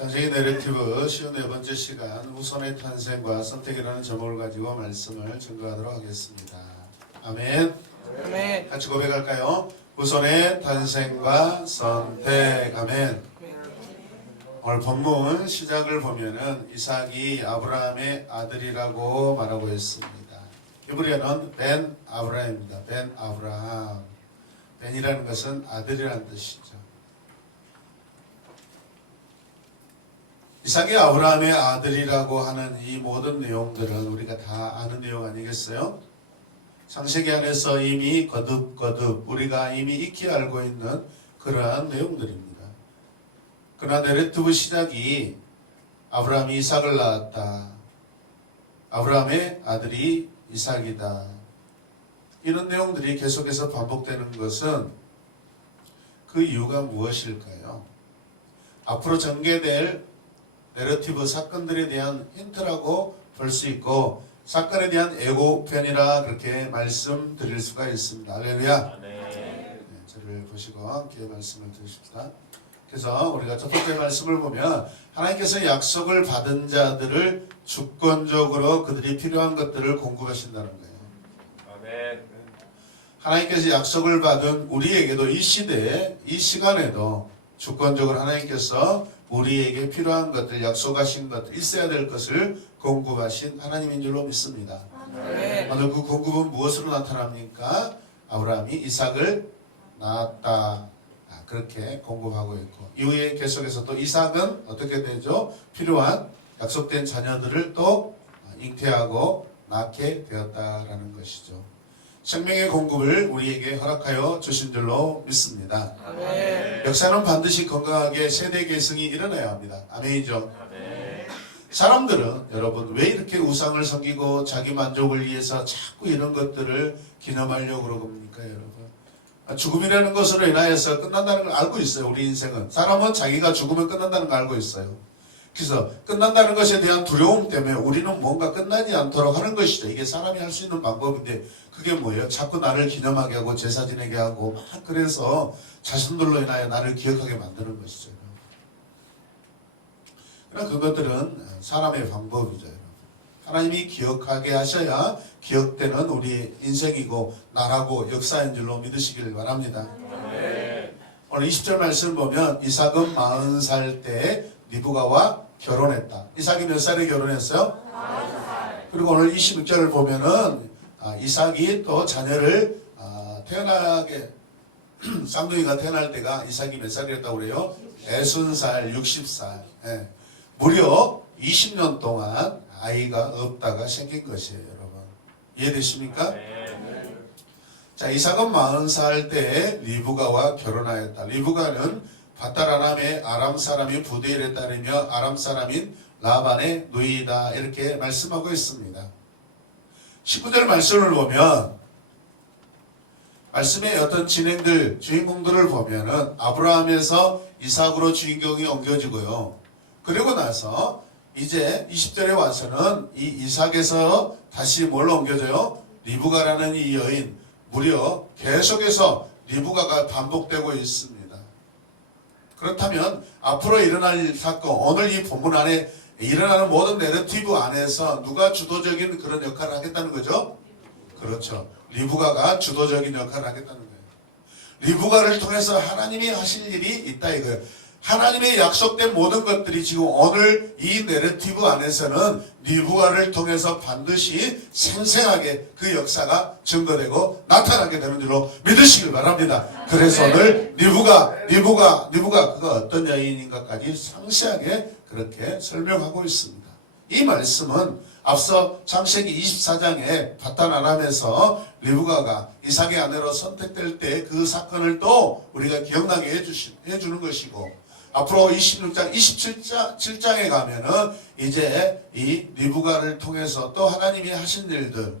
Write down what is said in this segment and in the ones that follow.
장세기 내러티브 54번째 시간 후손의 탄생과 선택이라는 제목을 가지고 말씀을 증거하도록 하겠습니다. 아멘. 아멘. 같이 고백할까요? 후손의 탄생과 선택. 아멘. 오늘 본문 시작을 보면은 이삭이 아브라함의 아들이라고 말하고 있습니다. 히브리어는 벤 아브라함입니다. 벤 아브라함. 벤이라는 것은 아들이라는 뜻이죠. 이삭이 아브라함의 아들이라고 하는 이 모든 내용들은 우리가 다 아는 내용 아니겠어요? 창세기 안에서 이미 거듭 우리가 이미 익히 알고 있는 그러한 내용들입니다. 그러나 내러티브 시작이 아브라함이 이삭을 낳았다. 아브라함의 아들이 이삭이다. 이런 내용들이 계속해서 반복되는 것은 그 이유가 무엇일까요? 앞으로 전개될 내러티브 사건들에 대한 힌트라고 볼 수 있고 사건에 대한 예고편이라 그렇게 말씀드릴 수가 있습니다. 할렐루야. 네, 저를 보시고 함께 말씀을 들으십시다. 그래서 우리가 첫 번째 말씀을 보면 하나님께서 약속을 받은 자들을 주권적으로 그들이 필요한 것들을 공급하신다는 거예요. 아멘. 하나님께서 약속을 받은 우리에게도 이 시대에 이 시간에도 주권적으로 하나님께서 우리에게 필요한 것들, 약속하신 것들, 있어야 될 것을 공급하신 하나님인 줄로 믿습니다. 아멘. 오늘 그 공급은 무엇으로 나타납니까? 아브라함이 이삭을 낳았다. 그렇게 공급하고 있고 이후에 계속해서 또 이삭은 어떻게 되죠? 필요한 약속된 자녀들을 또 잉태하고 낳게 되었다라는 것이죠. 생명의 공급을 우리에게 허락하여 주신 줄로 믿습니다. 아멘. 역사는 반드시 건강하게 세대 계승이 일어나야 합니다. 아멘이죠. 아멘. 사람들은 여러분 왜 이렇게 우상을 섬기고 자기 만족을 위해서 자꾸 이런 것들을 기념하려고 그럽니까 여러분? 죽음이라는 것으로 인하여서 끝난다는 걸 알고 있어요. 우리 인생은. 사람은 자기가 죽으면 끝난다는 걸 알고 있어요. 그래서 끝난다는 것에 대한 두려움 때문에 우리는 뭔가 끝나지 않도록 하는 것이죠. 이게 사람이 할 수 있는 방법인데 그게 뭐예요? 자꾸 나를 기념하게 하고 제사 지내게 하고 막 그래서 자신들로 인하여 나를 기억하게 만드는 것이죠. 그러나 그것들은 사람의 방법이죠. 하나님이 기억하게 하셔야 기억되는 우리 인생이고 나라고 역사인 줄로 믿으시길 바랍니다. 아멘. 오늘 20절 말씀을 보면 이삭은 40살 때 리브가와 결혼했다. 이삭이 몇 살에 결혼했어요? 40살. 그리고 오늘 26절을 보면은 이삭이 또 자녀를 태어나게 쌍둥이가 태어날 때가 이삭이 몇 살이었다고 그래요? 60살, 60살. 예. 무려 20년 동안 아이가 없다가 생긴 것이에요, 여러분. 이해되십니까? 자, 이삭은 40살 때 리브가와 결혼하였다. 리브가는 바탈아람의 아람 사람인 부두엘에 따르며 아람 사람인 라반의 누이다. 이렇게 말씀하고 있습니다. 19절 말씀을 보면 말씀의 어떤 진행들, 주인공들을 보면은 아브라함에서 이삭으로 주인공이 옮겨지고요. 그리고 나서 이제 20절에 와서는 이 이삭에서 다시 뭘로 옮겨져요? 리브가라는 이 여인. 무려 계속해서 리브가가 반복되고 있습니다. 그렇다면 앞으로 일어날 사건, 오늘 이 본문 안에 일어나는 모든 내러티브 안에서 누가 주도적인 그런 역할을 하겠다는 거죠? 그렇죠. 리브가가 주도적인 역할을 하겠다는 거예요. 리브가를 통해서 하나님이 하실 일이 있다 이거예요. 하나님의 약속된 모든 것들이 지금 오늘 이 내러티브 안에서는 리브가를 통해서 반드시 생생하게 그 역사가 증거되고 나타나게 되는 줄로 믿으시길 바랍니다. 그래서 오늘 리브가 그가 어떤 여인인가까지 상세하게 그렇게 설명하고 있습니다. 이 말씀은 앞서 창세기 24장에 바탄아람에서 리브가가 이삭의 아내로 선택될 때 그 사건을 또 우리가 기억나게 해주는 것이고 앞으로 26장, 27장에 가면은 이제 이 리브가를 통해서 또 하나님이 하신 일들,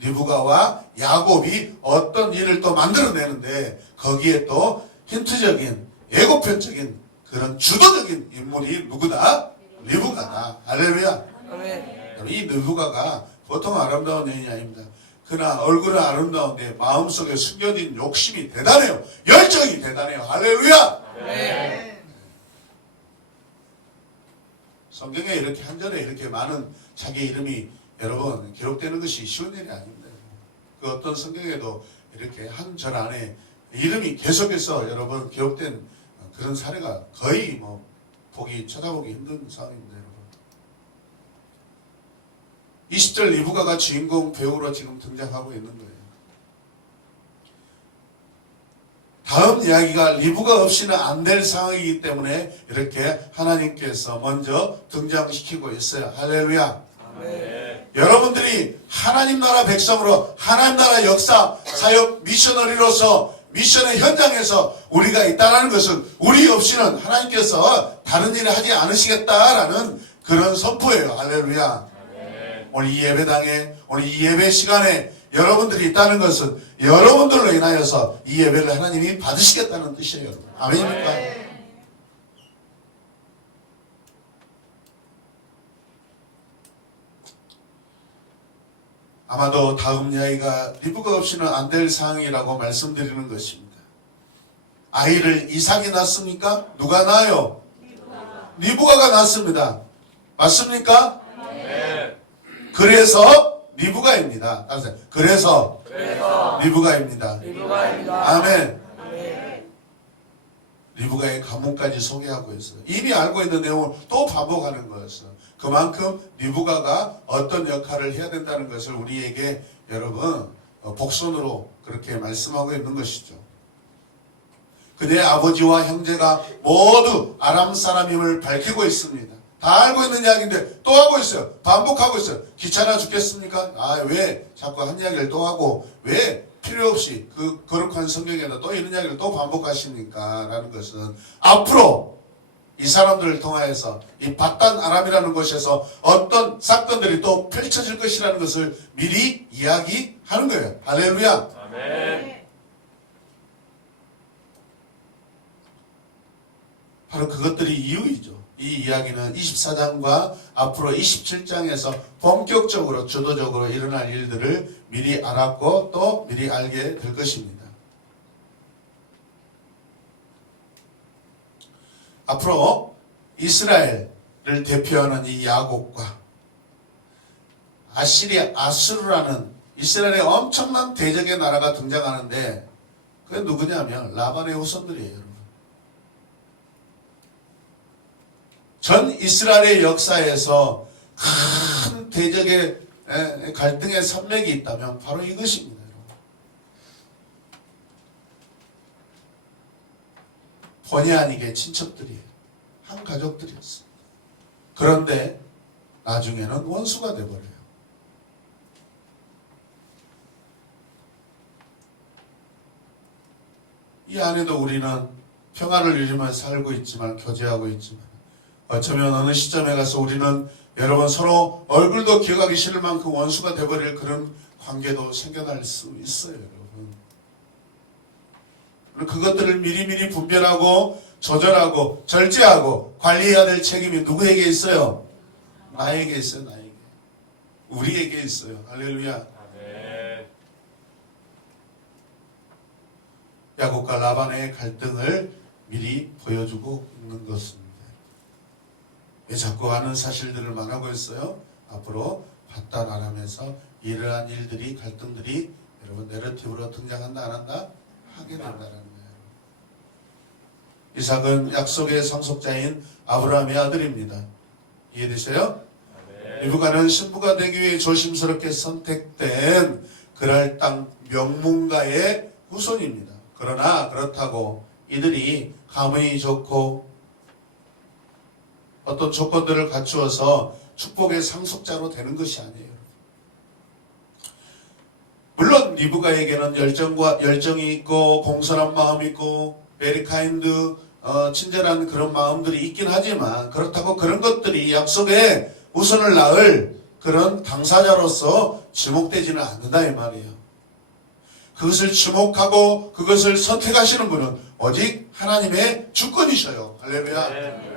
리브가와 야곱이 어떤 일을 또 만들어내는데 거기에 또 힌트적인, 예고편적인 그런 주도적인 인물이 누구다? 리브가다. 할렐루야. 아멘. 이 리브가가 보통 아름다운 여인이 아닙니다. 그러나 얼굴은 아름다운데 마음속에 숨겨진 욕심이 대단해요. 열정이 대단해요. 할렐루야. 아멘. 성경에 이렇게 한 절에 이렇게 많은 자기 이름이 여러분 기록되는 것이 쉬운 일이 아닙니다. 그 어떤 성경에도 이렇게 한 절 안에 이름이 계속해서 여러분 기록된 그런 사례가 거의 뭐 찾아보기 힘든 상황입니다. 여러분. 20절 리브가가 주인공 배우로 지금 등장하고 있는 거예요. 다음 이야기가 리브가 없이는 안 될 상황이기 때문에 이렇게 하나님께서 먼저 등장시키고 있어요. 할렐루야. 아멘. 여러분들이 하나님 나라 백성으로 하나님 나라 역사, 사역, 미셔너리로서 미션의 현장에서 우리가 있다는 것은 우리 없이는 하나님께서 다른 일을 하지 않으시겠다라는 그런 선포예요. 할렐루야. 오늘 이 예배당에, 오늘 이 예배 시간에 여러분들이 있다는 것은 여러분들로 인하여서 이 예배를 하나님이 받으시겠다는 뜻이에요. 여러분. 아멘입니까? 아마도 다음 이야기가 리브가 없이는 안 될 상황이라고 말씀드리는 것입니다. 아이를 이삭이 낳습니까? 누가 낳아요? 리브가가 낳습니다. 맞습니까? 네. 그래서 리브가입니다. 그래서 리브가입니다. 리브가입니다. 아멘. 아멘. 리브가의 가문까지 소개하고 있어요. 이미 알고 있는 내용을 또 반복하는 거였어요. 그만큼 리브가가 어떤 역할을 해야 된다는 것을 우리에게 여러분 복선으로 그렇게 말씀하고 있는 것이죠. 그의 아버지와 형제가 모두 아람 사람임을 밝히고 있습니다. 다 알고 있는 이야기인데 또 하고 있어요. 반복하고 있어요. 귀찮아 죽겠습니까? 왜 자꾸 한 이야기를 또 하고 왜 필요 없이 그 거룩한 성경에다 또 이런 이야기를 또 반복하십니까? 라는 것은 앞으로 이 사람들을 통하여서 이 바단 아람이라는 곳에서 어떤 사건들이 또 펼쳐질 것이라는 것을 미리 이야기하는 거예요. 할렐루야. 아멘. 바로 그것들이 이유이죠. 이 이야기는 24장과 앞으로 27장에서 본격적으로 주도적으로 일어날 일들을 미리 알았고 또 미리 알게 될 것입니다. 앞으로 이스라엘을 대표하는 이 야곱과 아시리아, 아수르라는 이스라엘의 엄청난 대적의 나라가 등장하는데 그게 누구냐면 라반의 후손들이에요. 여러분. 전 이스라엘의 역사에서 큰 대적의 갈등의 산맥이 있다면 바로 이것입니다. 본의 아니게 친척들이에요. 한 가족들이었어요. 그런데 나중에는 원수가 돼버려요. 이 안에도 우리는 평화를 누리며 살고 있지만 교제하고 있지만 어쩌면 어느 시점에 가서 우리는 여러분 서로 얼굴도 기억하기 싫을 만큼 원수가 돼버릴 그런 관계도 생겨날 수 있어요. 여러분. 그것들을 미리미리 분별하고 조절하고 절제하고 관리해야 될 책임이 누구에게 있어요? 나에게 있어요. 나에게. 우리에게 있어요. 할렐루야. 아멘. 야곱과 라반의 갈등을 미리 보여주고 있는 것입니다. 왜 자꾸 아는 사실들을 말하고 있어요? 앞으로 바단 아람에서 이러한 일들이 갈등들이 여러분 내러티브로 등장한다 안 한다? 하게 된다는 거예요. 이삭은 약속의 상속자인 아브라함의 아들입니다. 이해되세요? 리브가는 신부가 되기 위해 조심스럽게 선택된 그랄 땅 명문가의 후손입니다. 그러나 그렇다고 이들이 가문이 좋고 어떤 조건들을 갖추어서 축복의 상속자로 되는 것이 아니에요. 물론 리브가에게는 열정이 있고 공손한 마음이 있고 베리카인드 친절한 그런 마음들이 있긴 하지만 그렇다고 그런 것들이 약속의 우선을 낳을 그런 당사자로서 지목되지는 않는다 이 말이에요. 그것을 지목하고 그것을 선택하시는 분은 오직 하나님의 주권이셔요. 할렐루야.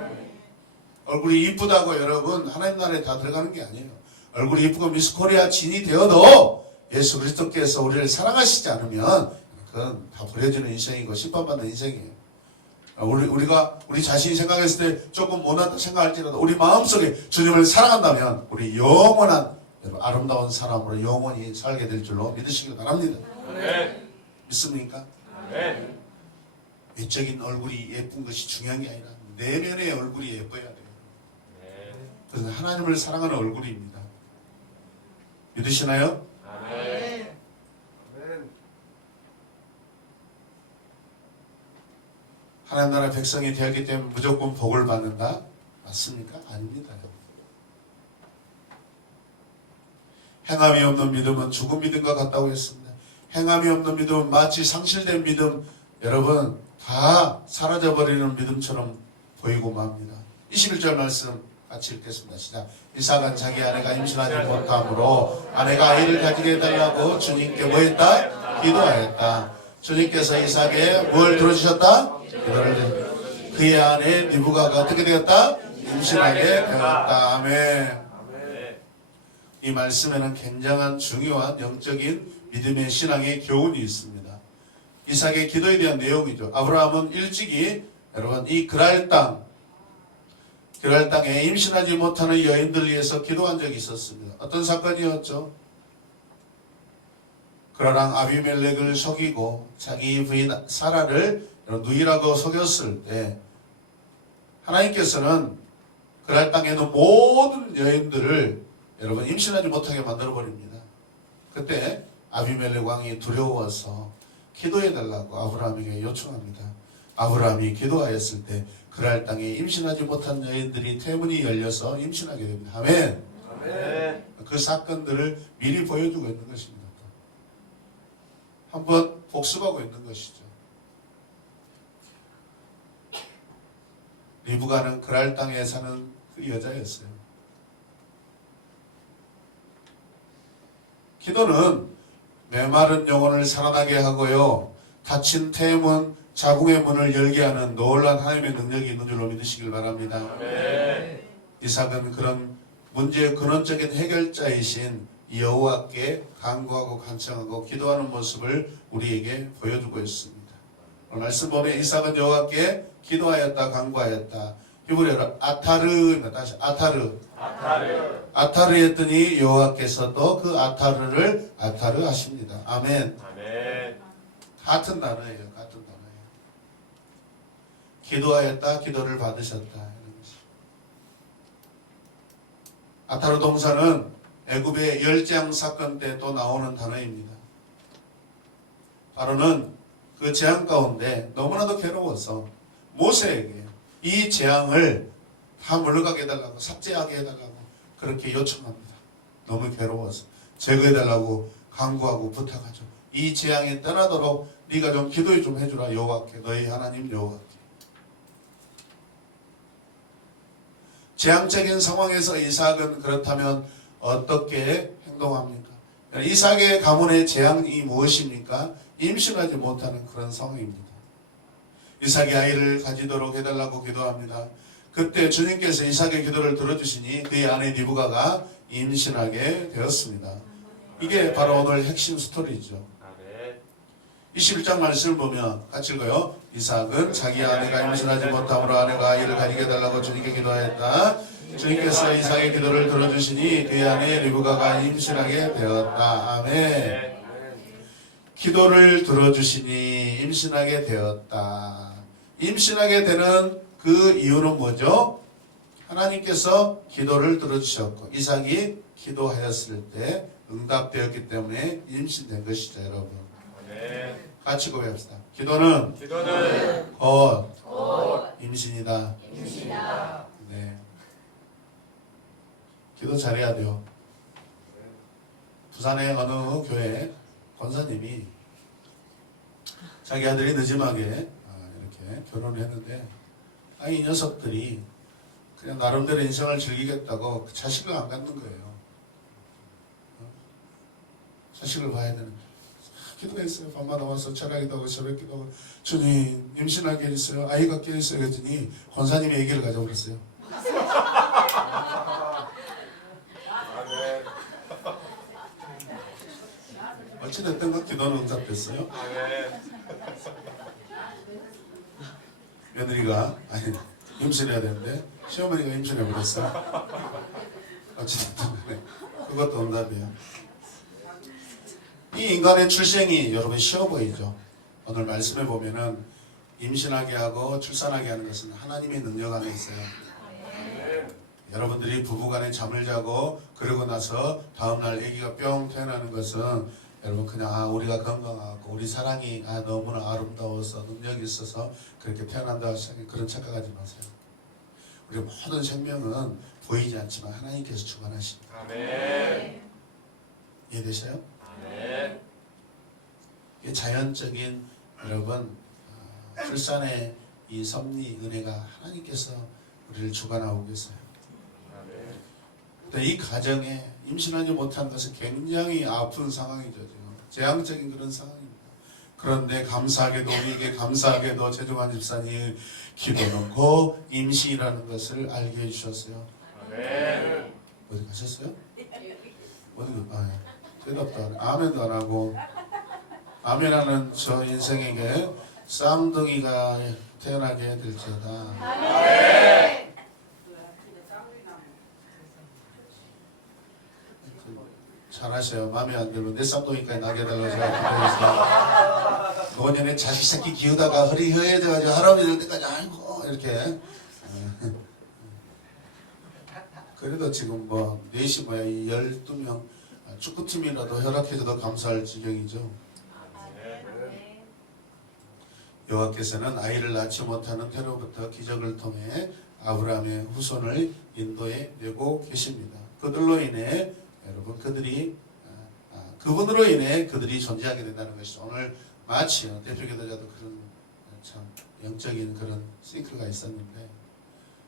얼굴이 이쁘다고 여러분 하나님 나라에 다 들어가는 게 아니에요. 얼굴이 이쁘고 미스코리아 진이 되어도 예수 그리스도께서 우리를 사랑하시지 않으면 그건 다 버려지는 인생이고 심판받는 인생이에요. 우리 자신이 생각했을 때 조금 못났다 생각할지라도 우리 마음속에 주님을 사랑한다면 우리 영원한 아름다운 사람으로 영원히 살게 될 줄로 믿으시길 바랍니다. 아멘. 믿습니까? 아멘. 외적인 얼굴이 예쁜 것이 중요한 게 아니라 내면의 얼굴이 예뻐야 돼요. 그래서 하나님을 사랑하는 얼굴입니다. 믿으시나요? 아멘. 하나님 나라 백성이 되었기 때문에 무조건 복을 받는다? 맞습니까? 아닙니다. 행함이 없는 믿음은 죽은 믿음과 같다고 했습니다. 행함이 없는 믿음은 마치 상실된 믿음, 여러분 다 사라져버리는 믿음처럼 보이고 맙니다. 21절 말씀 같이 읽겠습니다. 시작. 이삭은 자기 아내가 임신하지 못함으로 아내가 아이를 가지게 해달라고 주님께 뭐 했다? 기도하였다. 주님께서 이삭에 뭘 들어주셨다? 기도를. 그의 아내 리브가가 어떻게 되었다? 임신하게 되었다. 아멘. 이 말씀에는 굉장한 중요한 영적인 믿음의 신앙의 교훈이 있습니다. 이삭의 기도에 대한 내용이죠. 아브라함은 일찍이 여러분 이 그랄 땅에 임신하지 못하는 여인들을 위해서 기도한 적이 있었습니다. 어떤 사건이었죠? 그러랑 아비멜렉을 속이고 자기 부인 사라를 누이라고 속였을 때 하나님께서는 그랄 땅에 있는 모든 여인들을 여러분 임신하지 못하게 만들어 버립니다. 그때 아비멜렉 왕이 두려워서 기도해달라고 아브라함에게 요청합니다. 아브라함이 기도하였을 때 그랄 땅에 임신하지 못한 여인들이 태문이 열려서 임신하게 됩니다. 아멘. 아멘. 그 사건들을 미리 보여주고 있는 것입니다. 한번 복습하고 있는 것이죠. 리브가는 그랄 땅에 사는 그 여자였어요. 기도는 메마른 영혼을 살아나게 하고요. 닫힌 태문, 자궁의 문을 열게 하는 놀라운 하나님의 능력이 있는 줄로 믿으시길 바랍니다. 아멘. 이삭은 그런 문제의 근원적인 해결자이신 여호와께 간구하고 간청하고 기도하는 모습을 우리에게 보여주고 있습니다. 오늘 말씀 보면 이삭은 여호와께 기도하였다, 간구하였다. 히브리어로 아타르입니다. 다시 아타르. 아타르 했더니 여호와께서 또 그 아타르를 아타르 하십니다. 아멘. 아멘. 같은 단어예요. 같은 단어예요. 기도하였다, 기도를 받으셨다. 이런 것이. 아타르 동사는 애굽의 열재앙 사건 때 또 나오는 단어입니다. 바로는 그 재앙 가운데 너무나도 괴로워서 모세에게 이 재앙을 다 물러가게 해달라고, 삭제하게 해달라고 그렇게 요청합니다. 너무 괴로워서 제거해달라고 간구하고 부탁하죠. 이 재앙이 떠나도록 네가 좀 기도해 좀 해주라. 여호와께, 너희 하나님 여호와께. 재앙적인 상황에서 이삭은 그렇다면 어떻게 행동합니까? 이삭의 가문의 재앙이 무엇입니까? 임신하지 못하는 그런 상황입니다. 이삭이 아이를 가지도록 해달라고 기도합니다. 그때 주님께서 이삭의 기도를 들어주시니 그의 아내 리브가가 임신하게 되었습니다. 이게 바로 오늘 핵심 스토리죠. 아멘. 21장 말씀을 보면 같이 읽어요. 이삭은 자기 아내가 임신하지 못함으로 아내가 아이를 가지게 해달라고 주님께 기도하였다. 주님께서 이삭의 기도를 들어주시니 그의 아내 리브가가 임신하게 되었다. 아멘. 기도를 들어주시니 임신하게 되었다. 임신하게 되는 그 이유는 뭐죠? 하나님께서 기도를 들어주셨고 이삭이 기도하였을 때 응답되었기 때문에 임신된 것이죠, 여러분. 아멘. 같이 고백합시다. 기도는 곧 임신이다. 네. 기도 잘해야 돼요. 부산의 어느 교회 권사님이 자기 아들이 늦음하게 이렇게 결혼을 했는데 이 녀석들이 그냥 나름대로 인생을 즐기겠다고 자식을 안 갖는 거예요. 자식을 봐야 되는. 기도했어요. 밤마다 와서 철학기도 하고 새벽기도 하고 주님 임신하게 해주세요. 아이 갖게 해주세요. 그랬더니 권사님이 얘기를 가져오랬어요. 아멘. 어찌됐든 그 기도는 응답됐어요. 아멘. 며느리가 아니 임신해야 되는데 시어머니가 임신해 버렸어. 어쨌든 그것도 응답이에요. 이 인간의 출생이 여러분 쉬워 보이죠. 오늘 말씀에 보면은 임신하게 하고 출산하게 하는 것은 하나님의 능력 안에 있어요. 여러분들이 부부간에 잠을 자고 그러고 나서 다음날 아기가 뿅 태어나는 것은 여러분 그냥 우리가 건강하고 우리 사랑이 너무나 아름다워서 능력이 있어서 그렇게 태어난다고 그런 착각하지 마세요. 우리 모든 생명은 보이지 않지만 하나님께서 주관하십니다. 아멘. 이해되세요? 아멘. 이게 자연적인 여러분 출산의 이 섭리 은혜가 하나님께서 우리를 주관하고 계세요. 아멘. 근데 이 가정에 임신하지 못한 것은 굉장히 아픈 상황이죠. 지금 재앙적인 그런 상황입니다. 그런데 감사하게도 우리에게 감사하게도 최종환 집사님 기도 넣고 임신이라는 것을 알게 해주셨어요. 아멘. 어디 가셨어요? 어디 대답도 안 아멘도 안 하고 아멘하는 저 인생에게 쌍둥이가 태어나게 될지어다. 아멘. 잘하셔요. 마음에 안 들면 내 쌍둥이까지 나게 해달라고 제가 기도해서 노년에 자식 새끼 기우다가 허리 허해져가지고 할아버지 될 때까지 아이고 이렇게 그래도 지금 뭐 넷이 뭐야 이 12명 축구팀이라도 허락해줘도 감사할 지경이죠. 여호와께서는 아이를 낳지 못하는 태로부터 기적을 통해 아브라함의 후손을 인도해 내고 계십니다. 그들로 인해 여러분 그분으로 인해 그들이 존재하게 된다는 것이죠. 오늘 마치 대표 기도자도 그런 참 영적인 그런 시크가 있었는데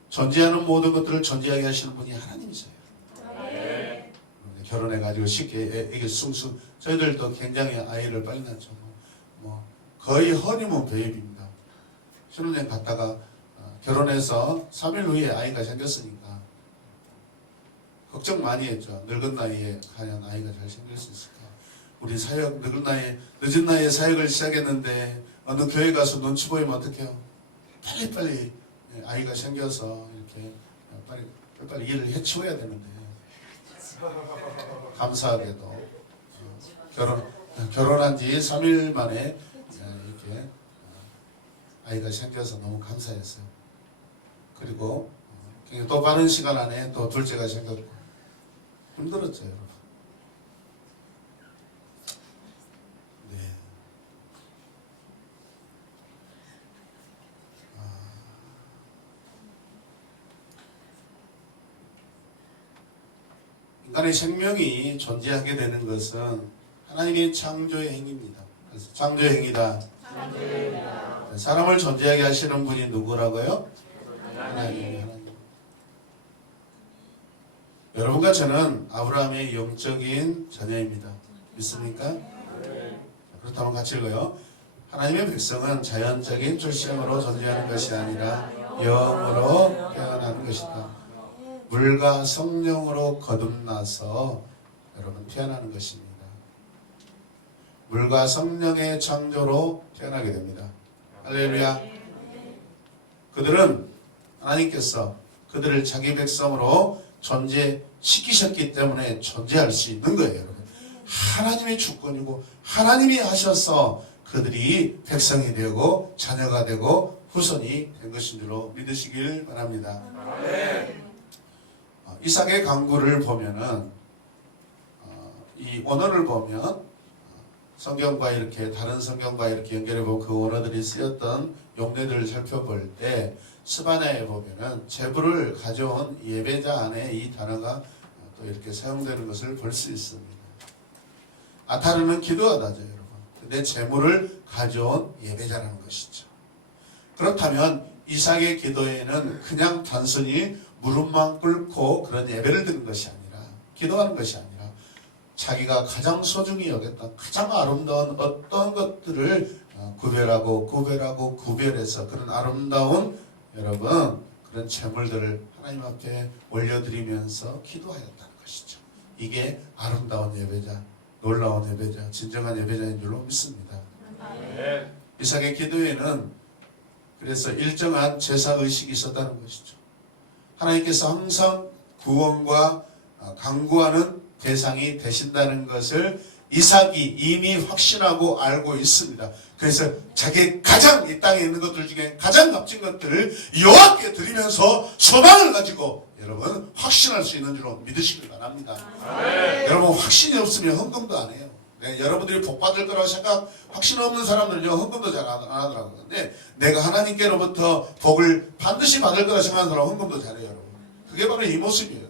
존재하는 모든 것들을 존재하게 하시는 분이 하나님이세요. 아멘. 결혼해가지고 쉽게 애기 숭숭 저희들도 굉장히 아이를 빨리 낳죠. 뭐 거의 허니문 베이비입니다. 신혼여행 갔다가 결혼해서 3일 후에 아이가 생겼으니까 걱정 많이 했죠. 늙은 나이에 과연 아이가 잘 생길 수 있을까. 우리 사역 늦은 나이에 사역을 시작했는데 어느 교회 가서 눈치 보이면 어떡해요. 빨리 아이가 생겨서 이렇게 빨리 일을 해치워야 되는데 감사하게도 결혼한 지 3일 만에 이렇게 아이가 생겨서 너무 감사했어요. 그리고 또 빠른 시간 안에 또 둘째가 생겼고 힘들었죠, 여러분. 네. 인간의 생명이 존재하게 되는 것은 하나님의 창조의 행위입니다. 그래서 창조의 행위다. 사람을 존재하게 하시는 분이 누구라고요? 하나님. 여러분과 저는 아브라함의 영적인 자녀입니다. 믿습니까? 그렇다면 같이 읽어요. 하나님의 백성은 자연적인 출생으로 존재하는 것이 아니라 영으로 태어나는 것이다. 물과 성령으로 거듭나서 여러분 태어나는 것입니다. 물과 성령의 창조로 태어나게 됩니다. 할렐루야. 그들은 하나님께서 그들을 자기 백성으로 존재시키셨기 때문에 존재할 수 있는 거예요, 여러분. 하나님의 주권이고 하나님이 하셔서 그들이 백성이 되고 자녀가 되고 후손이 된 것인 줄로 믿으시길 바랍니다. 이삭의 강구를 보면은 이 원어를 보면 성경과 이렇게 다른 성경과 이렇게 연결해 보면 그 원어들이 쓰였던 용례들을 살펴볼 때 스바냐에 보면은 제물을 가져온 예배자 안에 이 단어가 또 이렇게 사용되는 것을 볼 수 있습니다. 아타르는 기도하다죠, 여러분. 근데 제물을 가져온 예배자라는 것이죠. 그렇다면 이삭의 기도에는 그냥 단순히 무릎만 꿇고 그런 예배를 드는 것이 아니라 기도하는 것이 아니라 자기가 가장 소중히 여겼던 가장 아름다운 어떤 것들을 구별해서 그런 아름다운 여러분 그런 제물들을 하나님 앞에 올려드리면서 기도하였다는 것이죠. 이게 아름다운 예배자, 놀라운 예배자, 진정한 예배자인 줄로 믿습니다. 아멘. 이삭의 기도에는 그래서 일정한 제사의식이 있었다는 것이죠. 하나님께서 항상 구원과 강구하는 대상이 되신다는 것을 이삭이 이미 확신하고 알고 있습니다. 그래서 자기 가장 이 땅에 있는 것들 중에 가장 값진 것들을 여호와께 드리면서 소망을 가지고 여러분 확신할 수 있는 줄로 믿으시길 바랍니다. 여러분 확신이 없으면 헌금도 안 해요. 네, 여러분들이 복 받을 거라고 생각 확신 없는 사람들은요 헌금도 잘 안 하더라고요. 근데 내가 하나님께로부터 복을 반드시 받을 거라 생각하는 사람은 헌금도 잘해요. 여러분. 그게 바로 이 모습이에요.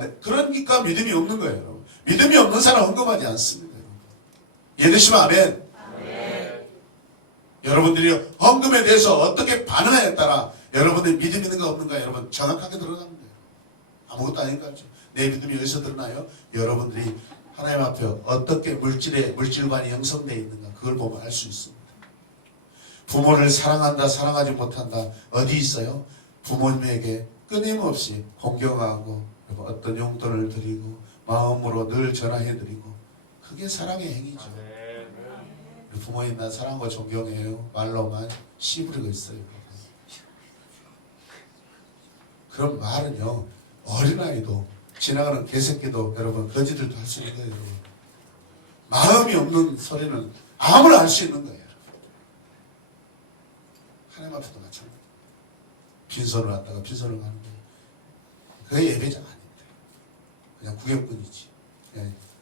네. 그러니까 믿음이 없는 거예요. 여러분. 믿음이 없는 사람은 헌금하지 않습니다. 예드시면 아멘. 여러분들이 헌금에 대해서 어떻게 반응하에 따라 여러분들이 믿음 있는가 없는가 여러분 정확하게 드러납니다. 아무것도 아니니까요. 내 믿음이 어디서 드러나요? 여러분들이 하나님 앞에 어떻게 물질관이 형성되어 있는가 그걸 보면 알 수 있습니다. 부모를 사랑한다 사랑하지 못한다 어디 있어요? 부모님에게 끊임없이 공경하고 어떤 용돈을 드리고 마음으로 늘 전화해드리고 그게 사랑의 행위죠. 부모님 난 사랑과 존경해요. 말로만 씨부리고 있어요. 그런 말은요 어린아이도 지나가는 개새끼도 여러분 거지들도 할 수 있는 거예요. 여러분. 마음이 없는 소리는 아무나 할 수 있는 거예요. 여러분. 하나님 앞에도 마찬가지. 빈손을 왔다가 빈손을 가는 거예요. 그게 예배자 아닌데 그냥 구경꾼이지.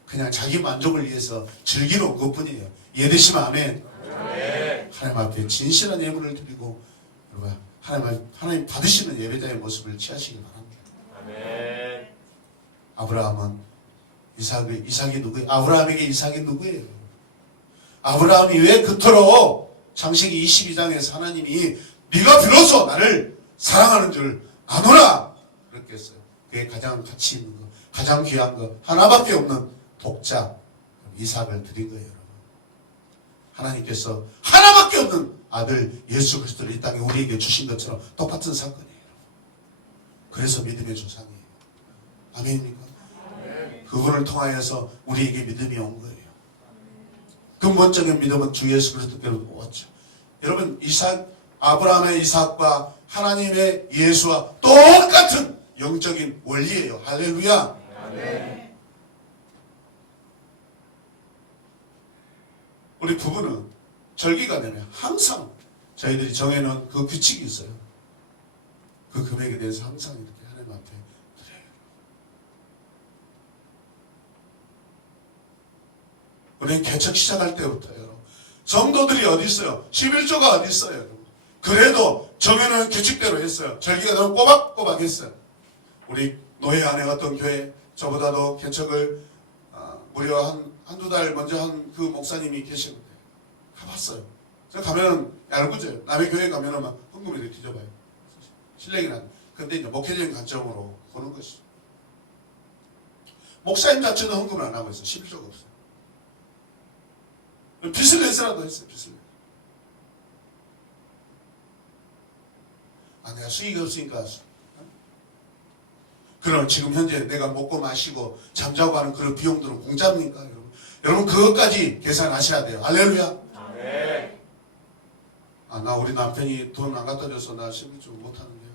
그냥 자기 만족을 위해서 즐기러 온 것뿐이에요. 예드시면 아멘. 하나님 앞에 진실한 예물을 드리고 여러분 하나님 받으시는 예배자의 모습을 취하시기 바랍니다. 아멘. 아브라함은 이삭이 누구예요? 아브라함에게 이삭이 누구예요? 아브라함이 왜 그토록 창세기 22장에서 하나님이 네가 비로소 나를 사랑하는 줄 아노라 그렇게 했어요. 그게 가장 가치 있는 거 가장 귀한 거 하나밖에 없는 독자 이삭을 드린 거예요. 여러분. 하나님께서 하나밖에 없는 아들 예수 그리스도를 이 땅에 우리에게 주신 것처럼 똑같은 사건이에요. 그래서 믿음의 조상이에요. 아멘입니까? 그분을 통하여서 우리에게 믿음이 온 거예요. 근본적인 믿음은 주 예수 그리스도께로부터 왔죠. 여러분 아브라함의 이삭과 하나님의 예수와 똑같은 영적인 원리예요. 할렐루야. 아멘. 우리 부부는 절기가 되면 항상 저희들이 정해놓은 그 규칙이 있어요. 그 금액에 대해서 항상 이렇게 하나님 앞에 드려요. 우리는 개척 시작할 때부터요. 성도들이 어디 있어요? 11조가 어디 있어요? 여러분? 그래도 정해놓은 규칙대로 했어요. 절기가 너무 꼬박꼬박 했어요. 우리 노예 안에 어떤 교회 저보다도 개척을 무려 한두 달 먼저 한 그 목사님이 계시는데 가봤어요. 제가 가면은 얄궂어요. 남의 교회 가면은 막 헌금을 이렇게 뒤져봐요. 실례긴 한데. 근데 이제 목회적인 관점으로 보는 것이죠. 목사님 자체도 헌금을 안 하고 있어요. 11조가 없어요. 빚을 내서라도 했어요. 빚을 내. 내가 수익이 없으니까. 그럼 지금 현재 내가 먹고 마시고 잠자고 하는 그런 비용들은 공짜입니까? 여러분? 여러분 그것까지 계산하셔야 돼요. 할렐루야. 아멘. 나 우리 남편이 돈 안 갖다 줘서 나 11조 못하는데요.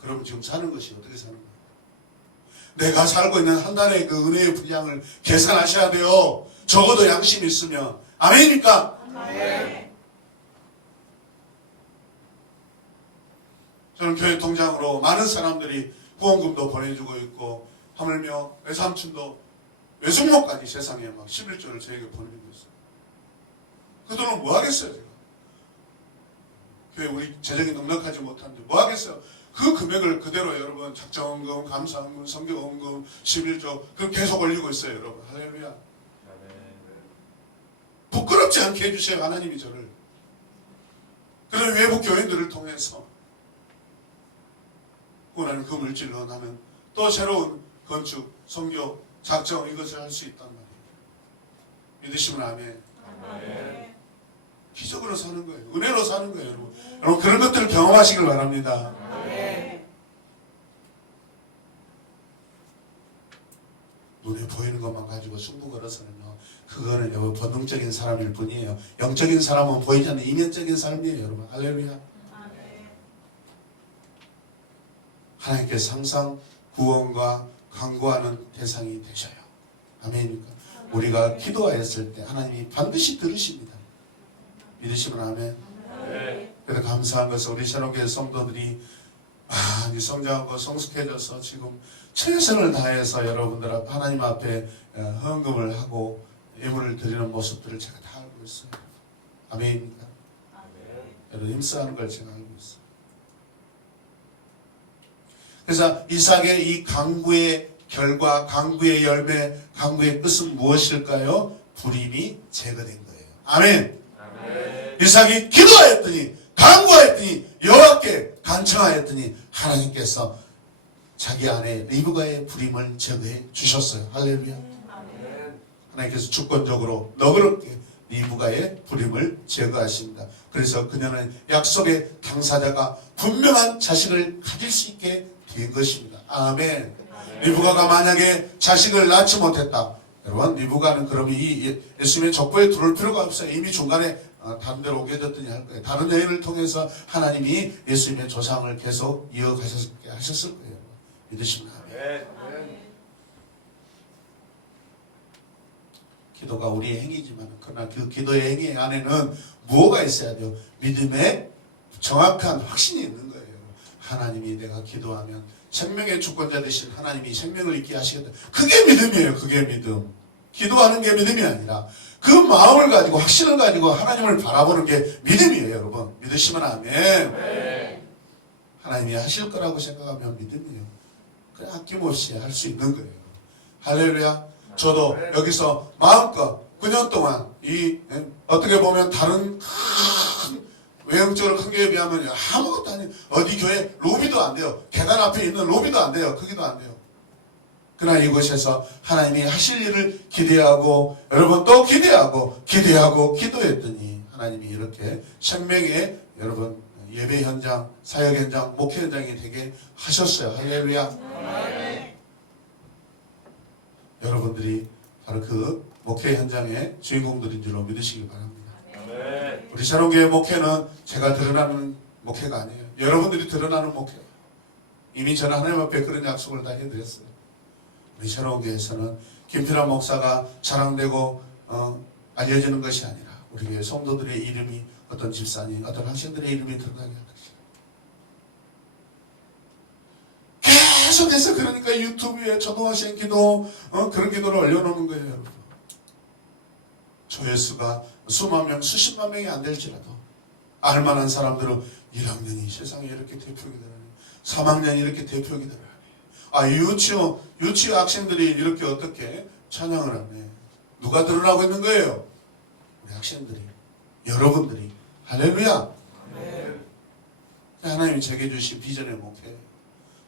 그러면 지금 사는 것이 어떻게 사는 거예요? 내가 살고 있는 한 달의 그 은혜의 분량을 계산하셔야 돼요. 적어도 양심이 있으면. 아멘입니까? 아멘. 저는 교회 통장으로 많은 사람들이 후원금도 보내주고 있고 하물며 외삼촌도 외숙모까지 세상에 막 11조를 저에게 보내주고 있어요. 그 돈은 뭐 하겠어요 제가. 교회 우리 재정이 넉넉하지 못한데 뭐 하겠어요. 그 금액을 그대로 여러분 작정헌금, 감사헌금, 성경헌금, 11조 그걸 계속 올리고 있어요 여러분. 할렐루야. 부끄럽지 않게 해주세요 하나님이 저를. 그런 외부 교인들을 통해서 원하는 그 물질로 나는 또 새로운 건축, 성교, 작정 이것을 할 수 있단 말이에요. 믿으시면 아멘. 아멘. 기적으로 사는 거예요. 은혜로 사는 거예요. 여러분, 여러분 그런 것들을 경험하시길 바랍니다. 아멘. 눈에 보이는 것만 가지고 승부 걸어서는요, 그거는 여러분 본능적인 사람일 뿐이에요. 영적인 사람은 보이지 않는 이면적인 삶이에요, 여러분. 할렐루야. 하나님께서 항상 구원과 강구하는 대상이 되셔요. 아멘입니까? 우리가 기도하였을 때 하나님이 반드시 들으십니다. 믿으시면 아멘. 그래서 감사한 것은 우리 새롭게 성도들이 많이 성장하고 성숙해져서 지금 최선을 다해서 여러분들 앞 하나님 앞에 헌금을 하고 예물을 드리는 모습들을 제가 다 알고 있어요. 아멘입니까? 여러분 힘쓰는 걸 제가 알고 있어요. 그래서 이삭의 이 강구의 결과, 강구의 열매, 강구의 끝은 무엇일까요? 불임이 제거된 거예요. 아멘. 이삭이 기도하였더니, 강구하였더니, 여호와께 간청하였더니 하나님께서 자기 아내 리브가의 불임을 제거해 주셨어요. 할렐루야. 하나님께서 주권적으로 너그럽게 리브가의 불임을 제거하십니다. 그래서 그녀는 약속의 당사자가 분명한 자식을 가질 수 있게 된 것입니다. 아멘. 리브가가 만약에 자식을 낳지 못했다. 여러분, 리브가는 그럼 이 예수님의 족보에 들어올 필요가 없어요. 이미 중간에 다른 데로 옮겨졌더니 할 거예요. 다른 여인을 통해서 하나님이 예수님의 조상을 계속 이어가셨게 하셨을 거예요. 믿으시면 아멘. 기도가 우리의 행위지만 그러나 그 기도의 행위 안에는 무엇가 있어야 돼요? 믿음의 정확한 확신이 있는 거예요. 하나님이 내가 기도하면 생명의 주권자 되신 하나님이 생명을 있게 하시겠다. 그게 믿음이에요. 그게 믿음. 기도하는 게 믿음이 아니라 그 마음을 가지고 확신을 가지고 하나님을 바라보는 게 믿음이에요. 여러분 믿으시면 아멘. 하나님이 하실 거라고 생각하면 믿음이에요. 그냥 아낌없이 할 수 있는 거예요. 할렐루야. 저도 여기서 마음껏 9년 동안 어떻게 보면 다른 외형적으로 큰 교회에 비하면 아무것도 아니에요. 어디 교회 로비도 안 돼요. 계단 앞에 있는 로비도 안 돼요. 크기도 안 돼요. 그러나 이곳에서 하나님이 하실 일을 기대하고 여러분 또 기대하고 기도했더니 하나님이 이렇게 생명의 여러분 예배 현장, 사역 현장, 목회 현장이 되게 하셨어요. 할렐루야. 여러분들이 바로 그 목회 현장의 주인공들인 줄로 믿으시기 바랍니다. 우리 새로운교회 목회는 제가 드러나는 목회가 아니에요. 여러분들이 드러나는 목회예요. 이미 저는 하나님 앞에 그런 약속을 다 해드렸어요. 우리 새로운교회에서는 김필환 목사가 자랑되고 알려지는 것이 아니라 우리 교회 성도들의 이름이 어떤 집사님, 어떤 학생들의 이름이 드러나게 할 것이다. 계속해서 그러니까 유튜브에 초등학생 기도 그런 기도를 올려놓는 거예요. 여러분. 조회수가 수만 명, 수십만 명이 안 될지라도 알만한 사람들은 1학년이 세상에 이렇게 대표기 되라니 3학년이 이렇게 대표기 되라니 유치 학생들이 이렇게 어떻게 찬양을 하네. 누가 드러나고 있는 거예요? 우리 학생들이, 여러분들이. 할렐루야. 하나님이 제게 주신 비전의 목회,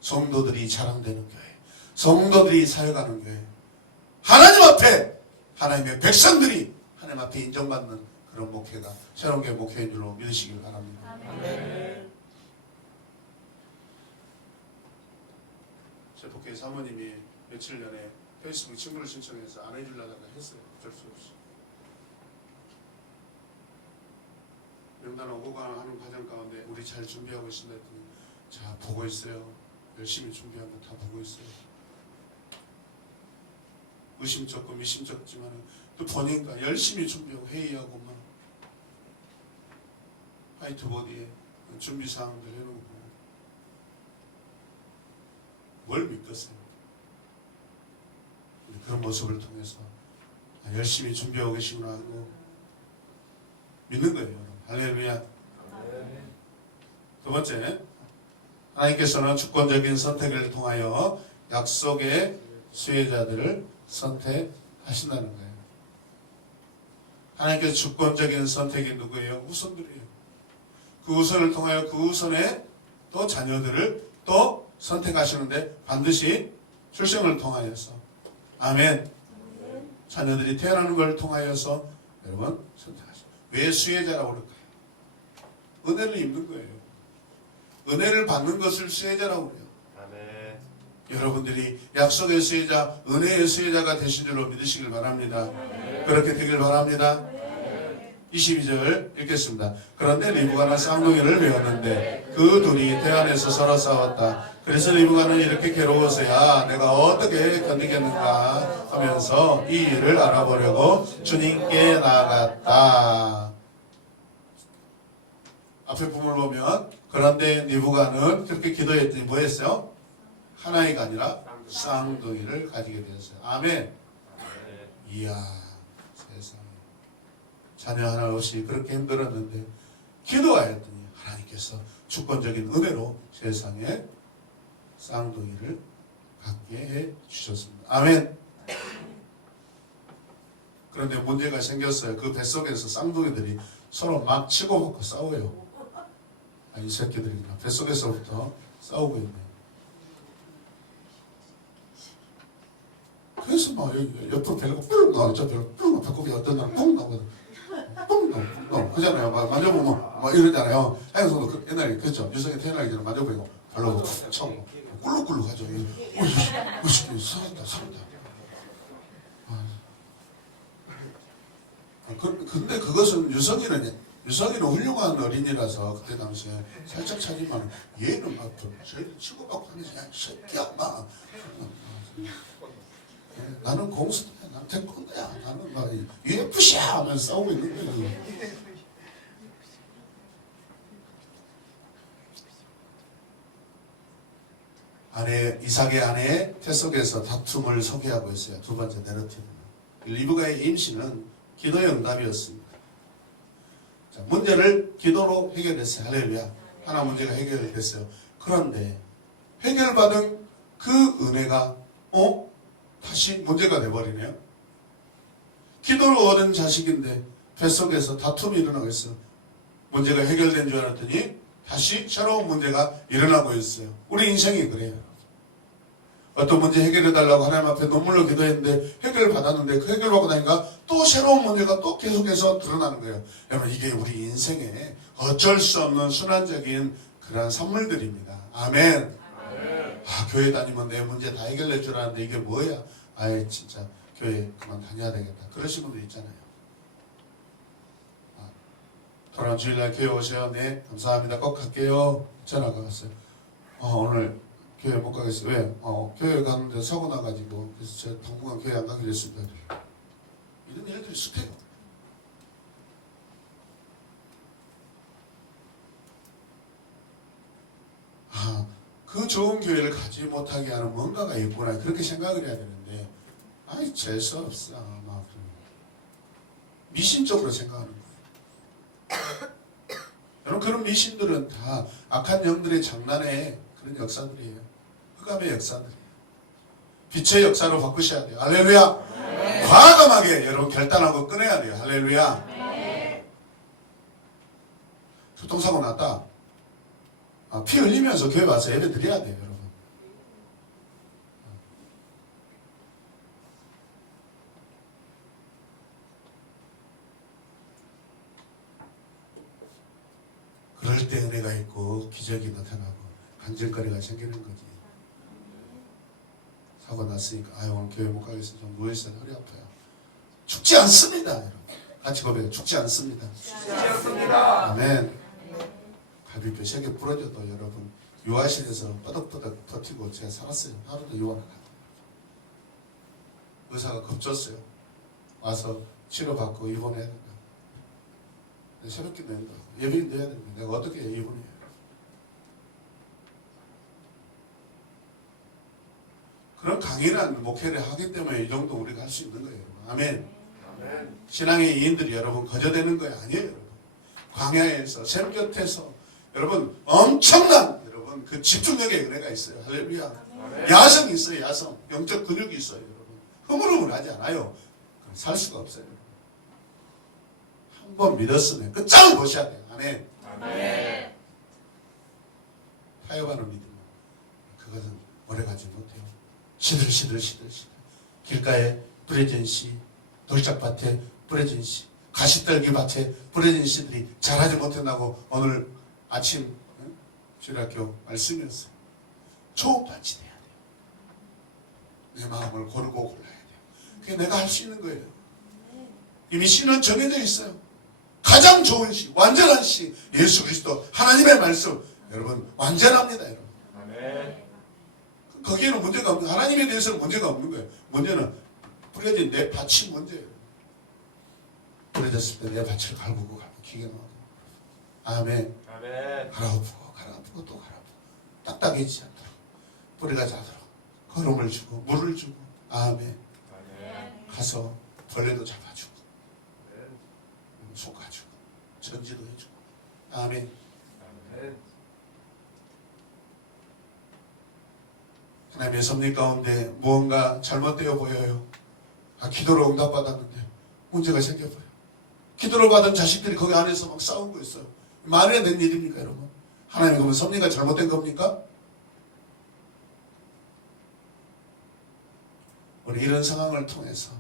성도들이 자랑되는 교회, 성도들이 사역하는 교회, 하나님 앞에 하나님의 백성들이 하나님 앞에 인정받는 그런 목회가 새로운 교회 목회인 줄로 믿으시길 바랍니다. 제 목회 사모님이 며칠 전에 페이스북 친구를 신청해서 안 해주려다가 했어요. 어쩔 수 없이. 명단 오고 하는 과정 가운데 우리 잘 준비하고 있습니다 했더니 자 보고 있어요. 열심히 준비한 거 다 보고 있어요. 의심쩍지만 또 보니까 열심히 준비하고 회의하고 막 화이트보드에 준비 사항들 해놓고 뭘 믿겠어요? 그런 모습을 통해서 열심히 준비하고 계시구나 하고 믿는 거예요. 할렐루야. 두 번째, 하나님께서는 주권적인 선택을 통하여 약속의 수혜자들을 선택하신다는 거예요. 하나님께서 주권적인 선택이 누구예요? 후손들이에요. 그 후손을 통하여 그 후손의 또 자녀들을 또 선택하시는데 반드시 출생을 통하여서 아멘. 자녀들이 태어나는 걸 통하여서 여러분 선택하시죠. 왜 수혜자라고 그럴까요? 은혜를 입는 거예요. 은혜를 받는 것을 수혜자라고 그래요. 여러분들이 약속의 수혜자, 은혜의 수혜자가 되신 줄로 믿으시길 바랍니다. 그렇게 되길 바랍니다. 22절 읽겠습니다. 그런데 리브가는 쌍둥이를 배웠는데 그 둘이 대안에서 서로 싸웠다. 그래서 리브가는 이렇게 괴로워서야 내가 어떻게 견디겠는가 하면서 이 일을 알아보려고 주님께 나아갔다. 앞에 부분을 보면 그런데 리브가는 그렇게 기도했더니 뭐 했어요? 하나이가 아니라 쌍둥이를 가지게 되었어요. 아멘. 이야, 세상에. 자녀 하나 없이 그렇게 힘들었는데 기도하였더니 하나님께서 주권적인 은혜로 세상에 쌍둥이를 갖게 해 주셨습니다. 아멘. 그런데 문제가 생겼어요. 그 뱃속에서 쌍둥이들이 서로 막 치고받고 싸워요. 이 새끼들이 뱃속에서부터 싸우고 있네. 그래서 막 옆으로 배가 뿔 나와, 저 배가 뿔 나와, 배꼽이 어떤 날은 뿡 나오거든. 뿡 나와, 뿡 나와. 그잖아요. 막 만져보면 막 이러잖아요. 하영선도 옛날에 그렇죠. 유성이 태어나기 전에 만져보고 발로 쳐. 꿀룩꿀룩 하죠. 어이, 살았다. 근데 그것은 유성이는 훌륭한 어린이라서 그때 당시에 살짝 차지만 얘는 막 치고받고 하면서 야 새끼야 막 나는 공수야 나는 태권도야 나는 막 UFC야 하면서 싸우고 있는 거예요. 이삭의 아내 태속에서 다툼을 소개하고 있어요. 두 번째 내러티브. 리브가의 임신은 기도의 응답이었습니다. 자, 문제를 기도로 해결했어요. 할렐루야. 하나 문제가 해결됐어요. 그런데 해결받은 그 은혜가 다시 문제가 돼버리네요. 기도로 얻은 자식인데 뱃속에서 다툼이 일어나고 있어요. 문제가 해결된 줄 알았더니 다시 새로운 문제가 일어나고 있어요. 우리 인생이 그래요. 어떤 문제 해결해달라고 하나님 앞에 눈물로 기도했는데 해결받았는데 그 해결받고 나니까 또 새로운 문제가 또 계속해서 드러나는 거예요. 여러분 이게 우리 인생의 어쩔 수 없는 순환적인 그런 선물들입니다. 아멘. 교회 다니면 내 문제 다 해결될 줄 알았는데 이게 뭐야? 아이 진짜 교회 그만 다녀야 되겠다. 그러신 분도 있잖아요. 돌아온 주일날 교회 오세요. 네 감사합니다. 꼭 갈게요. 전화가 왔어요. 오늘 교회 못 가겠어요. 왜? 교회 가는데 사고 나가지고 그래서 제가 당분간 교회 안 가기로 했습니다. 이런 일들이 습해요. 그 좋은 교회를 가지 못하게 하는 뭔가가 있구나 그렇게 생각을 해야 되는데 재수 없어. 막 미신적으로 생각하는 거예요. 여러분 그런 미신들은 다 악한 영들의 장난의 그런 역사들이에요. 흑암의 역사들이에요. 빛의 역사로 바꾸셔야 돼요. 할렐루야. 네. 과감하게 여러분 결단하고 끊어야 돼요. 할렐루야. 네. 교통사고 났다. 피 흘리면서 교회 와서 예배 드려야 돼요. 여러분. 그럴 때 은혜가 있고 기적이 나타나고 간질거리가 생기는 거지. 사고 났으니까 오늘 교회 못 가겠어. 좀 누워있어요. 허리 아파요. 죽지 않습니다. 여러분. 같이 고백해요. 죽지 않습니다. 죽지 않습니다. 아멘. 갈비뼈 3개 부러져도 여러분 유아실에서 뻐덕뻐덕 버티고 제가 살았어요. 하루도 유아를 가요. 의사가 겁줬어요. 와서 치료받고 입원해야 된다. 새벽기도 해야 된다. 예배인도 해야 됩니다. 내가 어떻게 입원해요? 그런 강인한 목회를 하기 때문에 이 정도 우리가 할 수 있는 거예요. 아멘. 아멘. 신앙의 이인들이 여러분 거저되는 거예요. 아니에요. 여러분. 광야에서 샘 곁에서 여러분 엄청난 여러분 그 집중력의 은혜가 있어요. 할렐루야. 아멘. 야성이 있어요. 야성. 영적 근육이 있어요. 여러분. 흐물흐물하지 않아요. 살 수가 없어요. 한 번 믿었으면 끝장을 보셔야 돼요. 아멘. 아멘. 타협하는 믿음. 그것은 오래가지 못해요. 시들. 길가에 뿌려진 씨, 돌짝밭에 뿌려진 씨, 가시떨기 밭에 뿌려진 씨들이 자라지 못한다고 오늘 아침 주일학교 말씀이었어요. 좋은 밭이 돼야 돼요. 내 마음을 고르고 골라야 돼요. 그게 내가 할 수 있는 거예요. 이미 시는 정해져 있어요. 가장 좋은 시, 완전한 시, 예수 그리스도 하나님의 말씀. 여러분 완전합니다. 여러분. 아멘. 거기에는 문제가 없는, 하나님에 대해서는 문제가 없는 거예요. 문제는 뿌려진 내 밭이 문제예요. 뿌려졌을 때 내 밭을 갈구고 가면 기가 나고. 아멘. 아멘. 갈아엎고 또 갈아엎고 딱딱해지지 않도록 뿌리가 자도록 걸음을 주고 물을 주고. 아멘. 아멘. 가서 벌레도 잡아주고 솎아주고 전지도 해주고. 아멘. 아멘. 하나님의 섭리 가운데 무언가 잘못되어 보여요. 기도로 응답받았는데 문제가 생겨버려요. 기도를 받은 자식들이 거기 안에서 막 싸우고 있어요. 말이 안 되는 일입니까, 여러분? 하나님 그러면 섭리가 잘못된 겁니까? 우리 이런 상황을 통해서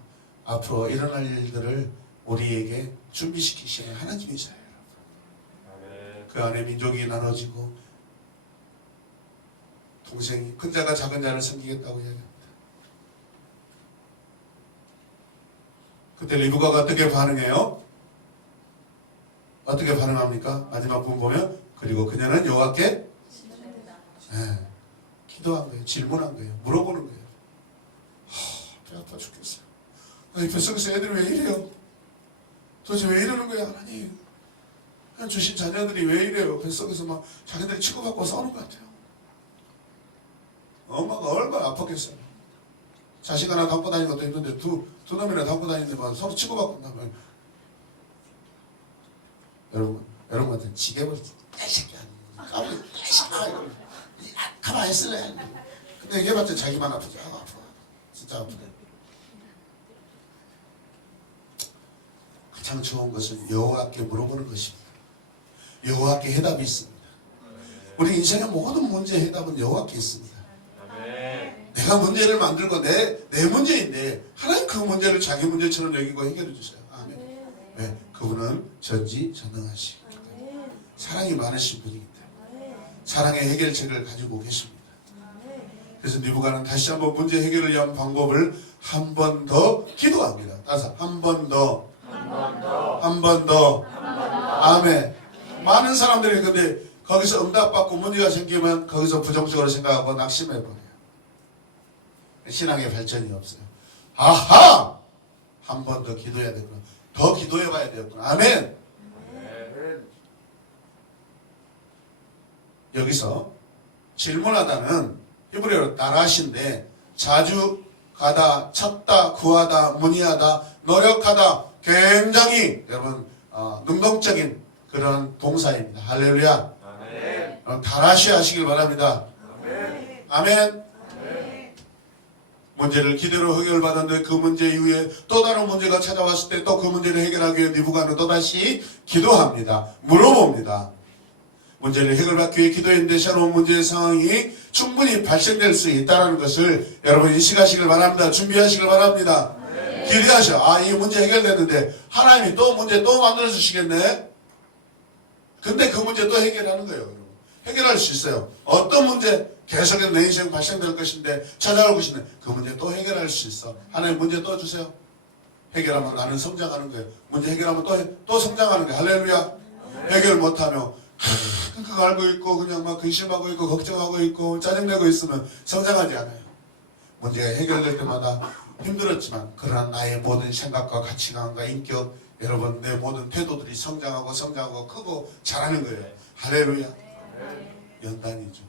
앞으로 일어날 일들을 우리에게 준비시키시는 하나님이세요. 아멘. 그 안에 민족이 나눠지고 동생이 큰 자가 작은 자를 섬기겠다고 이야기합니다. 그때 리브가가 어떻게 반응해요? 어떻게 반응합니까? 마지막 부분 보면 그리고 그녀는 여호와께 기도한 거예요. 질문한 거예요. 물어보는 거예요. 배 아파 죽겠어요. 아니 뱃속에서 애들이 왜 이래요? 도대체 왜 이러는 거야 하나님? 그냥 주신 자녀들이 왜 이래요? 뱃속에서 막 자기들이 치고받고 싸우는 것 같아요. 엄마가 얼마나 아팠겠어요. 자식 하나 담고 다니는 것도 힘든데 두 놈이나 담고 다니는데 막 서로 치고받고 나면 여러분한테 지게버리 이 새끼야 까불이 이 새끼야 가만히 있을래. 근데 얘기해봤자 자기만 아프지. 아파 진짜 아프다. 가장 좋은 것은 여호와께 물어보는 것입니다. 여호와께 해답이 있습니다. 우리 인생의 모든 문제의 해답은 여호와께 있습니다. 아멘. 내가 문제를 만들고 내 문제인데 하나님 그 문제를 자기 문제처럼 여기고 해결해 주세요. 아멘. 왜? 그분은 전지전능하시기 때문에 사랑이 많으신 분이기 때문에 사랑의 해결책을 가지고 계십니다. 그래서 느부갓은 다시 한번 문제 해결을 위한 방법을 한 번 더 기도합니다. 따라서 한 번 더. 한 번 더. 아멘. 많은 사람들이 근데 거기서 응답받고 문제가 생기면 거기서 부정적으로 생각하고 낙심해버려요. 신앙의 발전이 없어요. 아하! 한 번 더 기도해야 되구나. 더 기도해봐야 되겠구나. 아멘! 아멘. 여기서 질문하다는 히브리어로 나라시인데 자주 가다, 찾다, 구하다, 문의하다, 노력하다, 굉장히 여러분 능동적인 그런 동사입니다. 할렐루야. 아멘. 다라시 하시길 바랍니다. 아멘. 아멘. 문제를 기대로 해결받았는데 그 문제 이후에 또 다른 문제가 찾아왔을 때 또 그 문제를 해결하기 위해 느부갓은 또다시 기도합니다. 물어봅니다. 문제를 해결받기 위해 기도했는데 새로운 문제의 상황이 충분히 발생될 수 있다는 것을 여러분 인식하시길 바랍니다. 준비하시길 바랍니다. 기대하셔. 이 문제 해결됐는데 하나님이 또 문제 또 만들어주시겠네. 근데 그 문제 또 해결하는 거예요. 여러분. 해결할 수 있어요. 어떤 문제? 계속해서 내 인생 발생될 것인데 찾아올 것인데 그 문제 또 해결할 수 있어. 하나님 문제 또 주세요. 해결하면 나는 성장하는 거예요. 문제 해결하면 또 성장하는 거예요. 할렐루야. 해결 못하면 그거 알고 있고 그냥 막 근심하고 있고 걱정하고 있고 짜증내고 있으면 성장하지 않아요. 문제가 해결될 때마다 힘들었지만 그러나 나의 모든 생각과 가치관과 인격 여러분 내 모든 태도들이 성장하고 크고 자라는 거예요. 할렐루야. 연단이죠.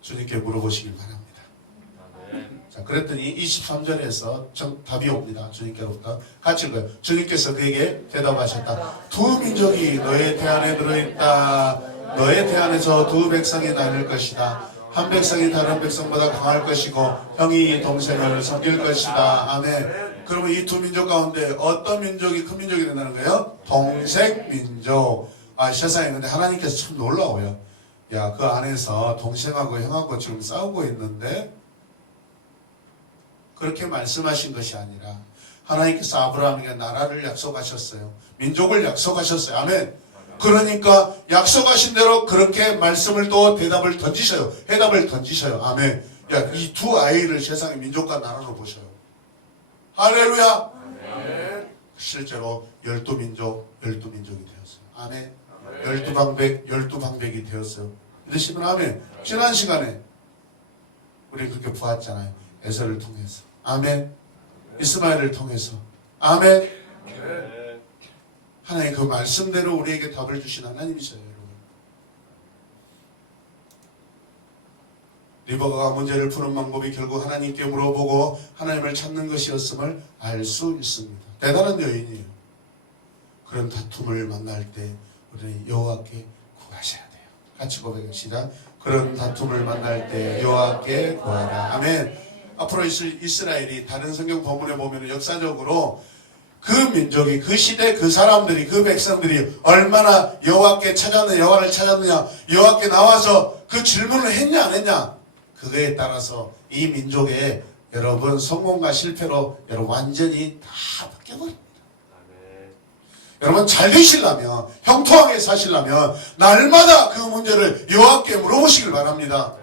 주님께 물어보시길 바랍니다. 아멘. 자, 그랬더니 23절에서 답이 옵니다. 주님께로부터 같이 읽어요. 주님께서 그에게 대답하셨다. 두 민족이 너의 태안에 들어있다. 너의 태안에서 두 백성이 나눌 것이다. 한 백성이 다른 백성보다 강할 것이고 형이 동생을 섬길 것이다. 아멘. 그러면 이 두 민족 가운데 어떤 민족이 큰 민족이 된다는 거예요? 동색 민족. 세상에 근데 하나님께서 참 놀라워요. 야, 그 안에서 동생하고 형하고 지금 싸우고 있는데 그렇게 말씀하신 것이 아니라 하나님께서 아브라함에게 나라를 약속하셨어요. 민족을 약속하셨어요. 아멘. 그러니까 약속하신 대로 그렇게 말씀을 또 대답을 던지셔요. 해답을 던지셔요. 아멘. 야, 이 두 아이를 세상의 민족과 나라로 보셔요. 할렐루야. 아멘. 실제로 12민족이 되었어요. 아멘. 12방백, 12방백이 되었어요. 믿으시면 아멘. 지난 시간에 우리 그렇게 보았잖아요. 에서를 통해서. 아멘. 이스마엘을 통해서. 아멘. 아멘. 하나님 그 말씀대로 우리에게 답을 주신 하나님이셔요, 여러분. 리버가가 문제를 푸는 방법이 결국 하나님께 물어보고 하나님을 찾는 것이었음을 알 수 있습니다. 대단한 여인이에요. 그런 다툼을 만날 때 우리는 여호와께 구하셔야 돼요. 같이 고백합시다. 그런 다툼을 만날 때 여호와께 구하라. 아멘. 앞으로 이스라엘이 다른 성경 본문에 보면 역사적으로 그 민족이, 그 시대, 그 사람들이, 그 백성들이 얼마나 여호와께 찾았느냐, 여호와를 찾았느냐, 여호와께 나와서 그 질문을 했냐 안 했냐, 그거에 따라서 이 민족의 여러분 성공과 실패로 여러분 완전히 다 바뀌어버립니다. 아멘. 여러분 잘 되시려면, 형통하게 사시려면 날마다 그 문제를 여호와께 물어보시길 바랍니다.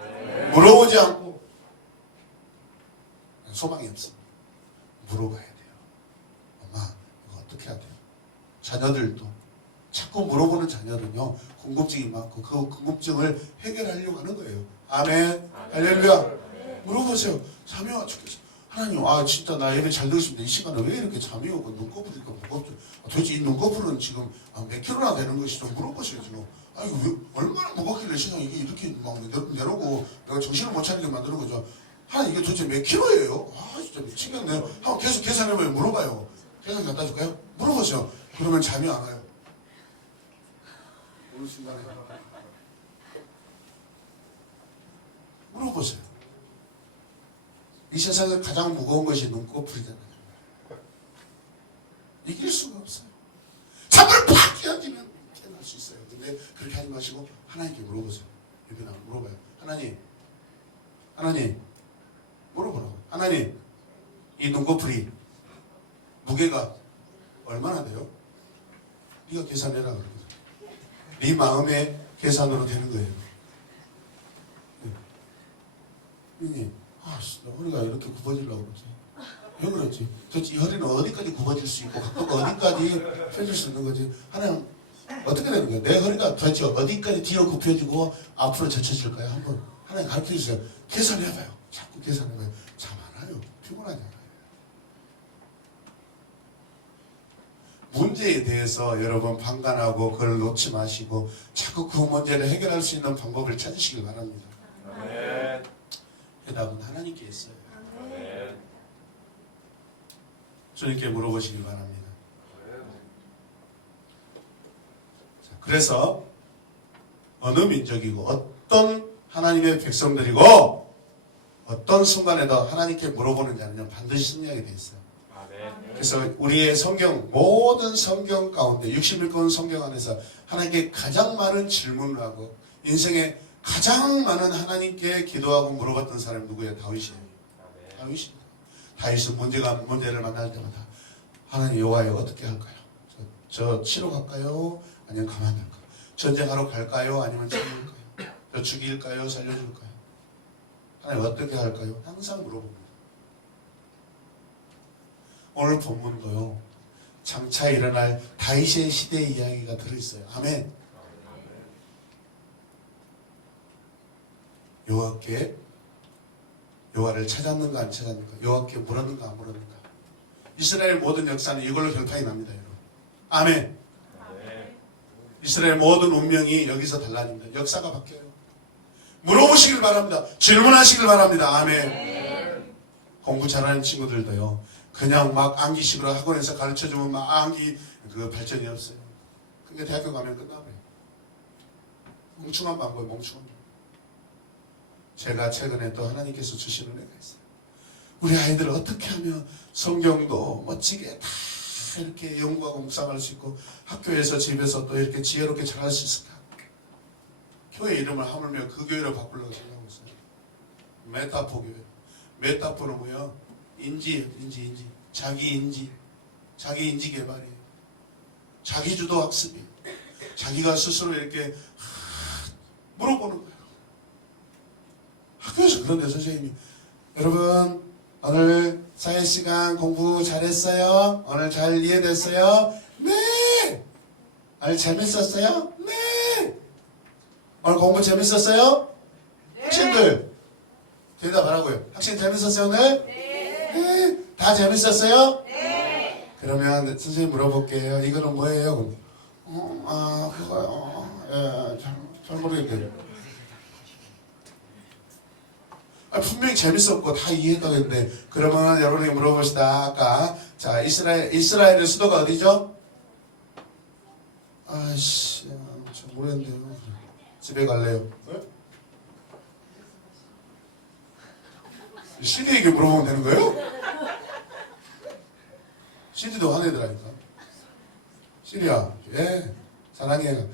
물어보지 않고 소망이 없습니다. 물어봐야 돼요. 엄마 이거 어떻게 해야 돼요? 자녀들도 자꾸 물어보는 자녀는요 궁금증이 많고 그 궁금증을 해결하려고 하는 거예요. 아멘. 할렐루야. 물어보세요. 잠이 와 죽겠어. 하나님, 진짜 나 예배 잘 들었습니다. 이 시간에 왜 이렇게 잠이 오고 눈꺼풀이가 무겁죠? 도대체 이 눈꺼풀은 지금 몇 킬로나 되는 것이 좀 물어보세요, 지금. 이거 왜, 얼마나 무겁길래 세상에 이게 이렇게 막 내려고 내가 정신을 못 차리게 만드는 거죠. 하나님, 이게 도대체 몇 킬로예요? 진짜 미치겠네. 한번 계속 계산해봐요. 물어봐요. 계산 갖다 줄까요? 물어보세요. 그러면 잠이 안 와요. 어느 순간에. 물어보세요. 이 세상에 가장 무거운 것이 눈꺼풀이잖아요. 이길 수가 없어요. 잠을 팍 깨어지면 깨어날 수 있어요. 근데 그렇게 하지 마시고 하나님께 물어보세요. 여기 나와 물어봐요. 하나님 물어보라고. 하나님, 이 눈꺼풀이 무게가 얼마나 돼요? 네가 계산해라 그러거든. 네 마음의 계산으로 되는 거예요. 형님, 나 허리가 이렇게 굽어지려고 그러지. 왜 그러지? 도대체 이 허리는 어디까지 굽어질 수 있고 각도가 어디까지 펴질 수 있는 거지? 하나님, 어떻게 되는 거예요? 내 허리가 도대체 어디까지 뒤로 굽혀지고 앞으로 젖혀질까요? 한번 하나님 가르쳐 주세요. 계산해봐요. 자꾸 계산해봐요. 잠 안 와요. 피곤하잖아요. 문제에 대해서 여러분 판단하고 그걸 놓지 마시고 자꾸 그 문제를 해결할 수 있는 방법을 찾으시길 바랍니다. 아멘. 해답은 하나님께 있어요. 아멘. 주님께 물어보시길 바랍니다. 자, 그래서 어느 민족이고 어떤 하나님의 백성들이고 어떤 순간에도 하나님께 물어보는 자는 반드시 승리하게 돼 있어요. 아멘. 그래서 우리의 성경, 모든 성경 가운데 61권 성경 안에서 하나님께 가장 많은 질문을 하고 인생에 가장 많은 하나님께 기도하고 물어봤던 사람이 누구예요? 다윗이에요. 아멘. 다윗입니다. 다윗은 문제를 만날 때마다 하나님 여호와여 어떻게 할까요? 저 치러 갈까요? 아니면 가만둘까요? 전쟁하러 갈까요? 아니면 참을까요? 저 죽일까요? 살려줄까요? 하나님 어떻게 할까요? 항상 물어봅니다. 오늘 본문도요. 장차 일어날 다윗의 시대의 이야기가 들어있어요. 아멘. 여호와를 찾았는가 안 찾았는가, 여호와께 물었는가 안 물었는가. 이스라엘 모든 역사는 이걸로 결판이 납니다, 여러분. 아멘. 아멘. 이스라엘 모든 운명이 여기서 달라집니다. 역사가 바뀌어요. 물어보시길 바랍니다. 질문하시길 바랍니다. 아멘. 공부 잘하는 친구들도요, 그냥 막 암기식으로 학원에서 가르쳐주면 막 암기 그 발전이 없어요. 그게 대학교 가면 끝나버려요. 멍충한 방법, 멍충한 방법. 제가 최근에 또 하나님께서 주시는 은혜가 있어요. 우리 아이들을 어떻게 하면 성경도 멋지게 다 이렇게 연구하고 묵상할 수 있고 학교에서 집에서 또 이렇게 지혜롭게 잘할 수 있을까? 교회 이름을 하물며 그 교회를 바꾸려고 생각하고 있어요. 메타포 교회. 메타포는 뭐야? 인지. 자기 인지 개발이에요. 자기 주도 학습이에요. 자기가 스스로 이렇게 물어보는 거예요. 학교에서 그런데 선생님이 여러분 오늘 사회시간 공부 잘했어요? 오늘 잘 이해됐어요? 네! 오늘 재밌었어요? 네! 오늘 공부 재밌었어요? 학생들 대답하라고요. 학생 재밌었어요 오늘? 네! 다 재밌었어요? 네! 그러면 선생님 물어볼게요. 이거는 뭐예요? 그거요. 예, 잘 모르겠는데. 분명히 재밌었고 다 이해했다고 했는데, 그러면 여러분이 물어봅시다. 아까 자 이스라엘의 수도가 어디죠? 아씨, 잘 모르겠는데요. 집에 갈래요. 네? CD에게 물어보면 되는 거예요? CD도 화내더라니까. CD야, 예, 사랑해.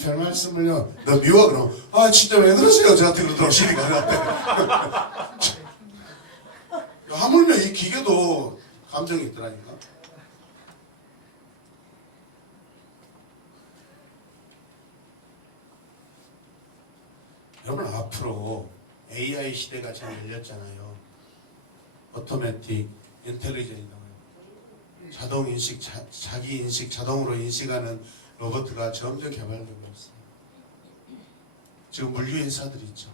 별 말씀을요. 너 미워 그럼. 진짜 왜 그러세요? 저한테 그러더라고 CD가 나한테. 하물며 이 기계도 감정이 있더라니까. 여러분 앞으로 AI 시대가 잘 열렸잖아요. 오토매틱 인텔리전이라고요. 자동 인식, 자기 인식, 자동으로 인식하는 로봇가 점점 개발되고 있어요. 지금 물류 회사들이 있죠.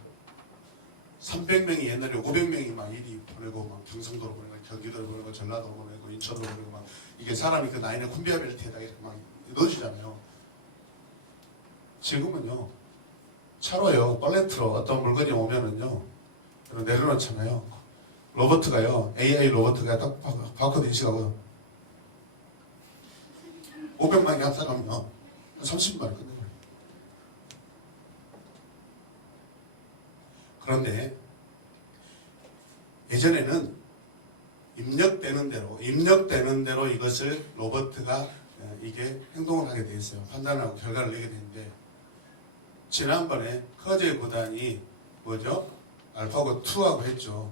300명이 옛날에 500명이 막 일이 보내고 막 경상도로 보내고 경기도로 보내고 전라도로 보내고 인천으로 보내고 막 이게 사람이 그 나이는 콤비아 벨트에다 이렇게 막 넣어주잖아요. 지금은요 차로요 팔레트로 어떤 물건이 오면은요 내려놓잖아요. 로봇가요 AI 로봇가 딱 바코드 인식하고 500만이 합사하면 30만 원 끝내버려요. 그런데 예전에는 입력되는 대로 이것을 로봇가 이게 행동을 하게 돼 있어요. 판단하고 결과를 내게 되는데, 지난번에 커제 구단이 뭐죠? 알파고 2하고 했죠.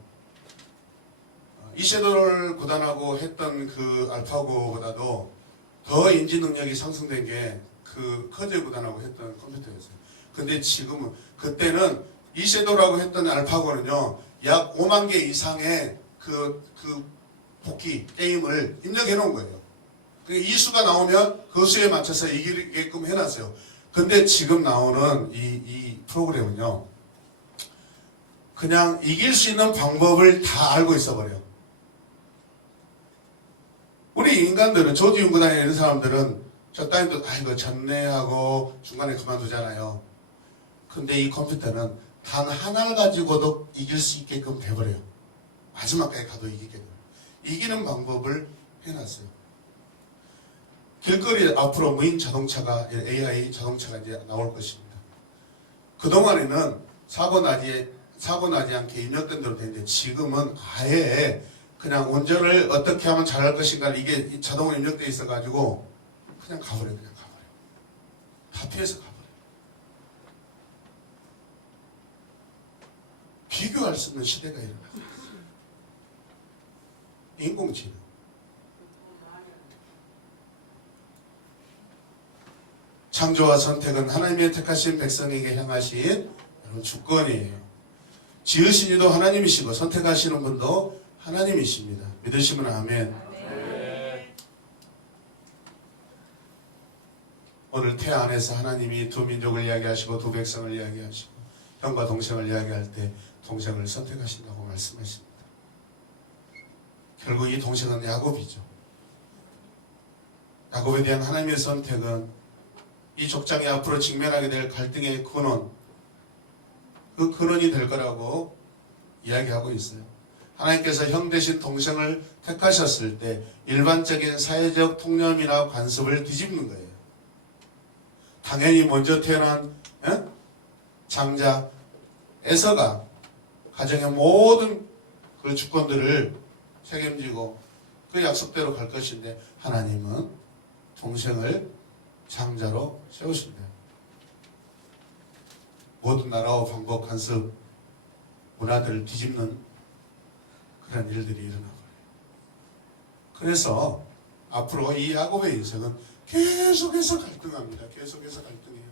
이세돌 구단하고 했던 그 알파고보다도 더 인지 능력이 상승된 게 그 커제 구단하고 했던 컴퓨터였어요. 근데 지금은, 그때는 이세돌하고 했던 알파고는요 약 5만 개 이상의 그 복귀 게임을 입력해 놓은 거예요. 이 수가 나오면 그 수에 맞춰서 이기게끔 해놨어요. 근데 지금 나오는 이 프로그램은요 그냥 이길 수 있는 방법을 다 알고 있어 버려요. 우리 인간들은, 조지윤구단에 있는 사람들은 저 따님도 이거 전내하고 중간에 그만두잖아요. 근데 이 컴퓨터는 단 하나를 가지고도 이길 수 있게끔 돼버려요. 마지막까지 가도 이기게끔. 이기는 방법을 해놨어요. 길거리에 앞으로 무인 자동차가, AI 자동차가 이제 나올 것입니다. 그동안에는 사고 나지 않게 입력된 대로 되는데, 지금은 아예 그냥 운전을 어떻게 하면 잘할 것인가, 이게 자동으로 입력되어 있어가지고 그냥 가버려요. 다 피해서 가버려요. 비교할 수 없는 시대가 일어나고 있어요. 인공지능. 창조와 선택은 하나님의 택하신 백성에게 향하신 주권이에요. 지으신 이도 하나님이시고 선택하시는 분도 하나님이십니다. 믿으시면 아멘. 오늘 태아 안에서 하나님이 두 민족을 이야기하시고 두 백성을 이야기하시고 형과 동생을 이야기할 때 동생을 선택하신다고 말씀하십니다. 결국 이 동생은 야곱이죠. 야곱에 대한 하나님의 선택은 이 족장이 앞으로 직면하게 될 갈등의 근원, 그 근원이 될 거라고 이야기하고 있어요. 하나님께서 형 대신 동생을 택하셨을 때 일반적인 사회적 통념이나 관습을 뒤집는 거예요. 당연히 먼저 태어난 장자 에서가 가정의 모든 그 주권들을 책임지고 그 약속대로 갈 것인데, 하나님은 동생을 장자로 세우신다. 모든 나라와 방법, 관습, 문화들을 뒤집는 그런 일들이 일어나버려요. 그래서 앞으로 이 야곱의 인생은 계속해서 갈등합니다. 계속해서 갈등해요.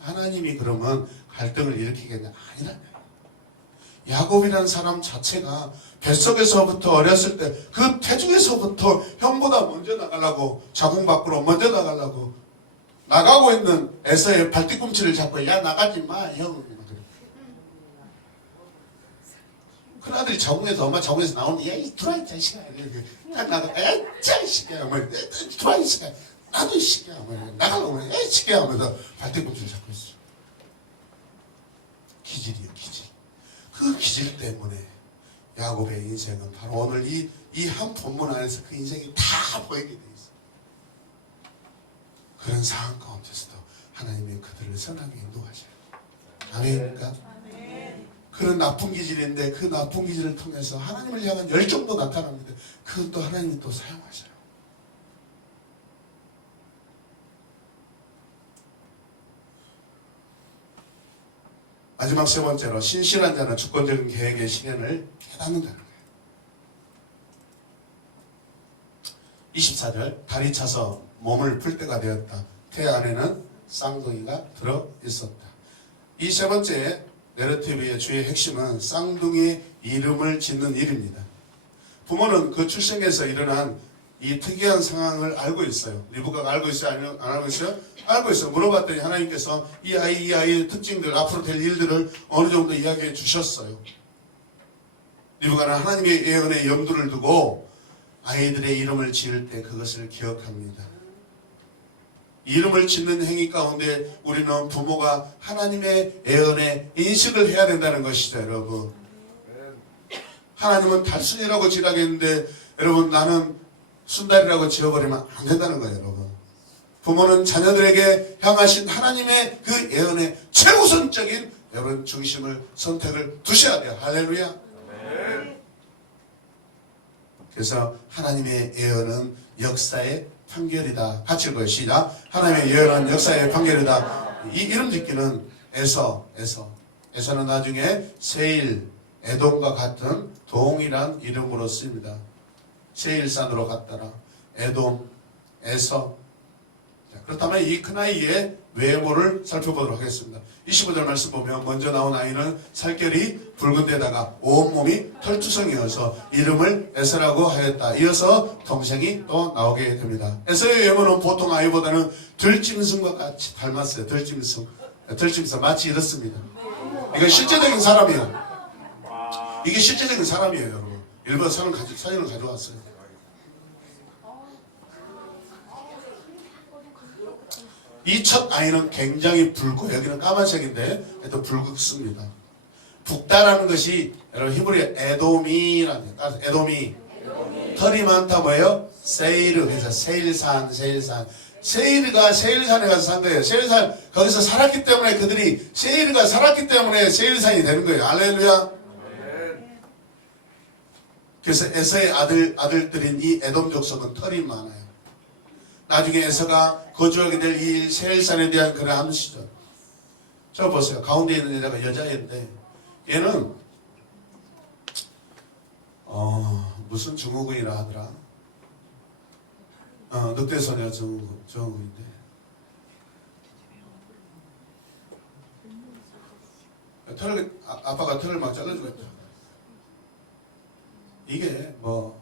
하나님이 그러면 갈등을 일으키겠냐? 아니라. 야곱이라는 사람 자체가 뱃속에서부터 어렸을 때 그 태중에서부터 형보다 먼저 나가려고 자궁 밖으로 먼저 나가려고 나가고 있는 에서의 발뒤꿈치를 잡고 야 나가지 마 형. 큰아들이 자궁에서 엄마 자궁에서 나오는데 야이 들어와 이 자식아 딱 나가 야이 자식아 뭐 들어와 이 자식아 나도 이 새끼야 뭐 나가려고 야이 새끼야 하면서 발뒤꿈치를 잡고 있어. 기질이에요 기질. 그 기질 때문에 야곱의 인생은 바로 오늘 이 한 본문 안에서 그 인생이 다 보이게 돼 있어. 그런 상황 가운데서도 하나님이 그들을 선하게 인도하셔요. 아멘입니까? 그런 나쁜 기질인데 그 나쁜 기질을 통해서 하나님을 향한 열정도 나타납니다. 그것도 하나님이 또 사용하셔요. 마지막 세 번째로 신실한 자는 주권적인 계획의 실현을 깨닫는다는 거예요. 24절 다리 차서 몸을 풀 때가 되었다. 태 안에는 쌍둥이가 들어 있었다. 이 세 번째 내러티브의 주의 핵심은 쌍둥이 이름을 짓는 일입니다. 부모는 그 출생에서 일어난 이 특이한 상황을 알고 있어요. 리브가가 알고 있어요? 안 알고 있어요? 알고 있어요. 물어봤더니 하나님께서 이 아이의 특징들, 앞으로 될 일들을 어느 정도 이야기해 주셨어요. 리브가는 하나님의 예언에 염두를 두고 아이들의 이름을 지을 때 그것을 기억합니다. 이름을 짓는 행위 가운데 우리는 부모가 하나님의 예언에 인식을 해야 된다는 것이죠, 여러분. 하나님은 달순이라고 지라겠는데 여러분 나는 순달이라고 지어버리면 안 된다는 거예요, 여러분. 부모는 자녀들에게 향하신 하나님의 그 예언의 최우선적인 여러분 중심을 선택을 두셔야 돼요. 할렐루야. 그래서 하나님의 예언은 역사의 판결이다. 같이 읽어요. 시작. 하나님의 예언은 역사의 판결이다. 이 이름 짓기는 에서는 나중에 세일, 에돔과 같은 동일한 이름으로 쓰입니다. 세일산으로 갔다라. 에돔, 에서. 자, 그렇다면 이 큰아이의 외모를 살펴보도록 하겠습니다. 25절 말씀 보면 먼저 나온 아이는 살결이 붉은 데다가 온몸이 털투성이어서 이름을 에서라고 하였다. 이어서 동생이 또 나오게 됩니다. 에서의 외모는 보통 아이보다는 들짐승과 같이 닮았어요. 들짐승 마치 이렇습니다. 이건 실제적인 사람이에요. 이게 실제적인 사람이에요, 여러분. 일본 사진을 가져왔어요. 이 첫 아이는 굉장히 붉고 여기는 까만색인데 또 붉습니다. 붉다라는 것이 여러분 히브리어 에돔이라는 에돔이 털이 많다 뭐예요? 세이르 해서 세일산 세이르가 세일산에 가서 산 거예요. 세일산 거기서 살았기 때문에 그들이 세이르가 살았기 때문에 세일산이 되는 거예요. 할렐루야. 그래서 에서의 아들들인 이 에돔 족속은 털이 많아요. 나중에 에서가 거주하게 될 이 세일산에 대한 그런 암시죠. 저 보세요. 가운데 있는 여자가 여자인데 얘는 무슨 증후군이라 하더라. 늑대소녀 증후군인데 아빠가 털을 막 잘라주고 있다. 이게 뭐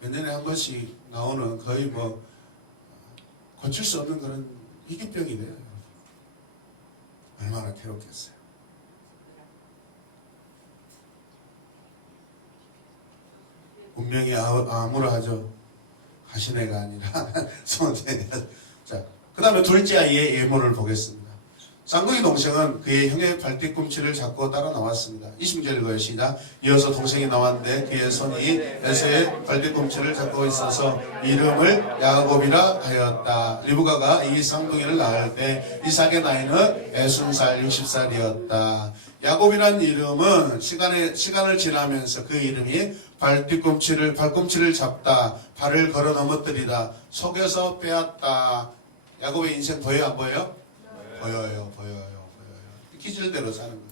몇 년에 한 번씩 나오는 거의 뭐 고칠 수 없는 그런 희귀병이 돼요. 얼마나 괴롭겠어요. 운명이 암울하죠. 가시네가 아니라 손해가. 자, 그 다음에 둘째 아이의 예모를 보겠습니다. 쌍둥이 동생은 그의 형의 발뒤꿈치를 잡고 따라 나왔습니다. 20절 읽어요. 시작. 이어서 동생이 나왔는데 그의 손이 에서의 발뒤꿈치를 잡고 있어서 이름을 야곱이라 하였다. 리브가가 이 쌍둥이를 낳을 때 이삭의 나이는 60살 60살이었다. 야곱이란 이름은 시간을 지나면서 그 이름이 발꿈치를 잡다, 발을 걸어 넘어뜨리다, 속여서 빼앗다. 야곱의 인생 보여요, 안 보여요? 보여요. 기질대로 사는 거예요.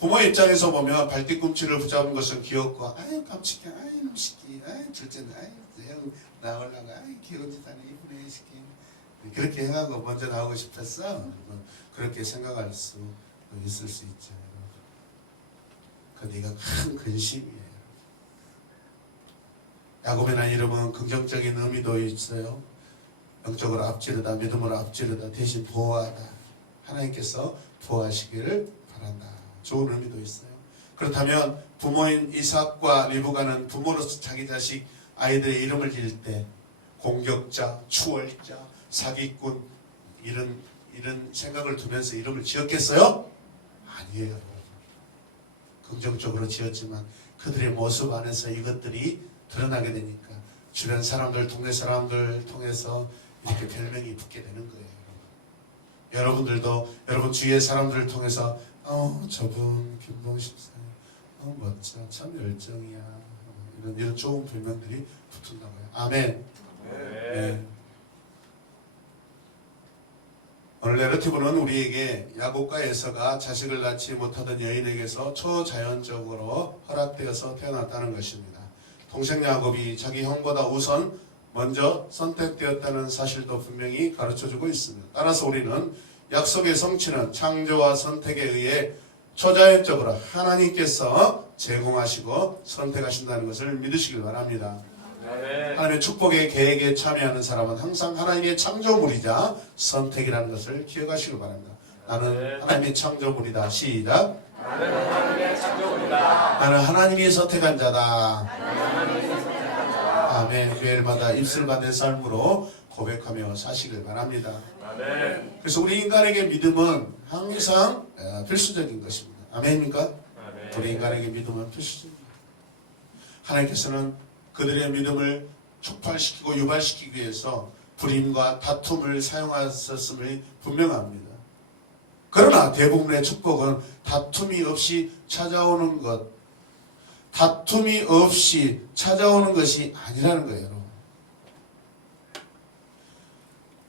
부모 입장에서 보면 발뒤꿈치를 붙잡은 것은 귀엽고, 아유 깜찍해, 아유 새끼, 아유 둘째는, 아유 형 나오려고, 아유 귀여운 짓 하네, 이쁘네 새끼. 그렇게 행하고 먼저 나오고 싶었어. 그렇게 생각할 수 있을 수 있죠. 근데 이거 큰 근심이에요. 야곱이나 이름은 긍정적인 의미도 있어요. 영적으로 앞지르다, 믿음으로 앞지르다, 대신 보호하다. 하나님께서 보호하시기를 바란다. 좋은 의미도 있어요. 그렇다면 부모인 이삭과 리브가는 부모로서 자기 자식 아이들의 이름을 지을 때 공격자, 추월자, 사기꾼 이런 생각을 두면서 이름을 지었겠어요? 아니에요. 긍정적으로 지었지만 그들의 모습 안에서 이것들이 드러나게 되니까 주변 사람들, 동네 사람들 통해서 이렇게 별명이 붙게 되는 거예요. 여러분들도 여러분 주위의 사람들을 통해서 저분 김동식 사님 멋져, 참 열정이야, 이런 좋은 별명들이 붙은다고요. 아멘. 네. 오늘 내러티브는 우리에게 야곱과 에서가 자식을 낳지 못하던 여인에게서 초자연적으로 허락되어서 태어났다는 것입니다. 동생 야곱이 자기 형보다 우선 먼저 선택되었다는 사실도 분명히 가르쳐주고 있습니다. 따라서 우리는 약속의 성취는 창조와 선택에 의해 초자연적으로 하나님께서 제공하시고 선택하신다는 것을 믿으시길 바랍니다. 하나님의 축복의 계획에 참여하는 사람은 항상 하나님의 창조물이자 선택이라는 것을 기억하시길 바랍니다. 나는 하나님의 창조물이다. 시작. 나는 하나님의 창조물이다. 나는 하나님이 선택한 자다. 아멘. 교회마다 입술과 내 삶으로 고백하며 사시길 바랍니다. 아멘. 그래서 우리 인간에게 믿음은 항상 필수적인 것입니다. 아멘입니까? 아멘. 우리 인간에게 믿음은 필수적입니다. 하나님께서는 그들의 믿음을 촉발시키고 유발시키기 위해서 불임과 다툼을 사용하셨음을 분명합니다. 그러나 대부분의 축복은 다툼이 없이 찾아오는 것, 다툼이 없이 찾아오는 것이 아니라는 거예요. 여러분.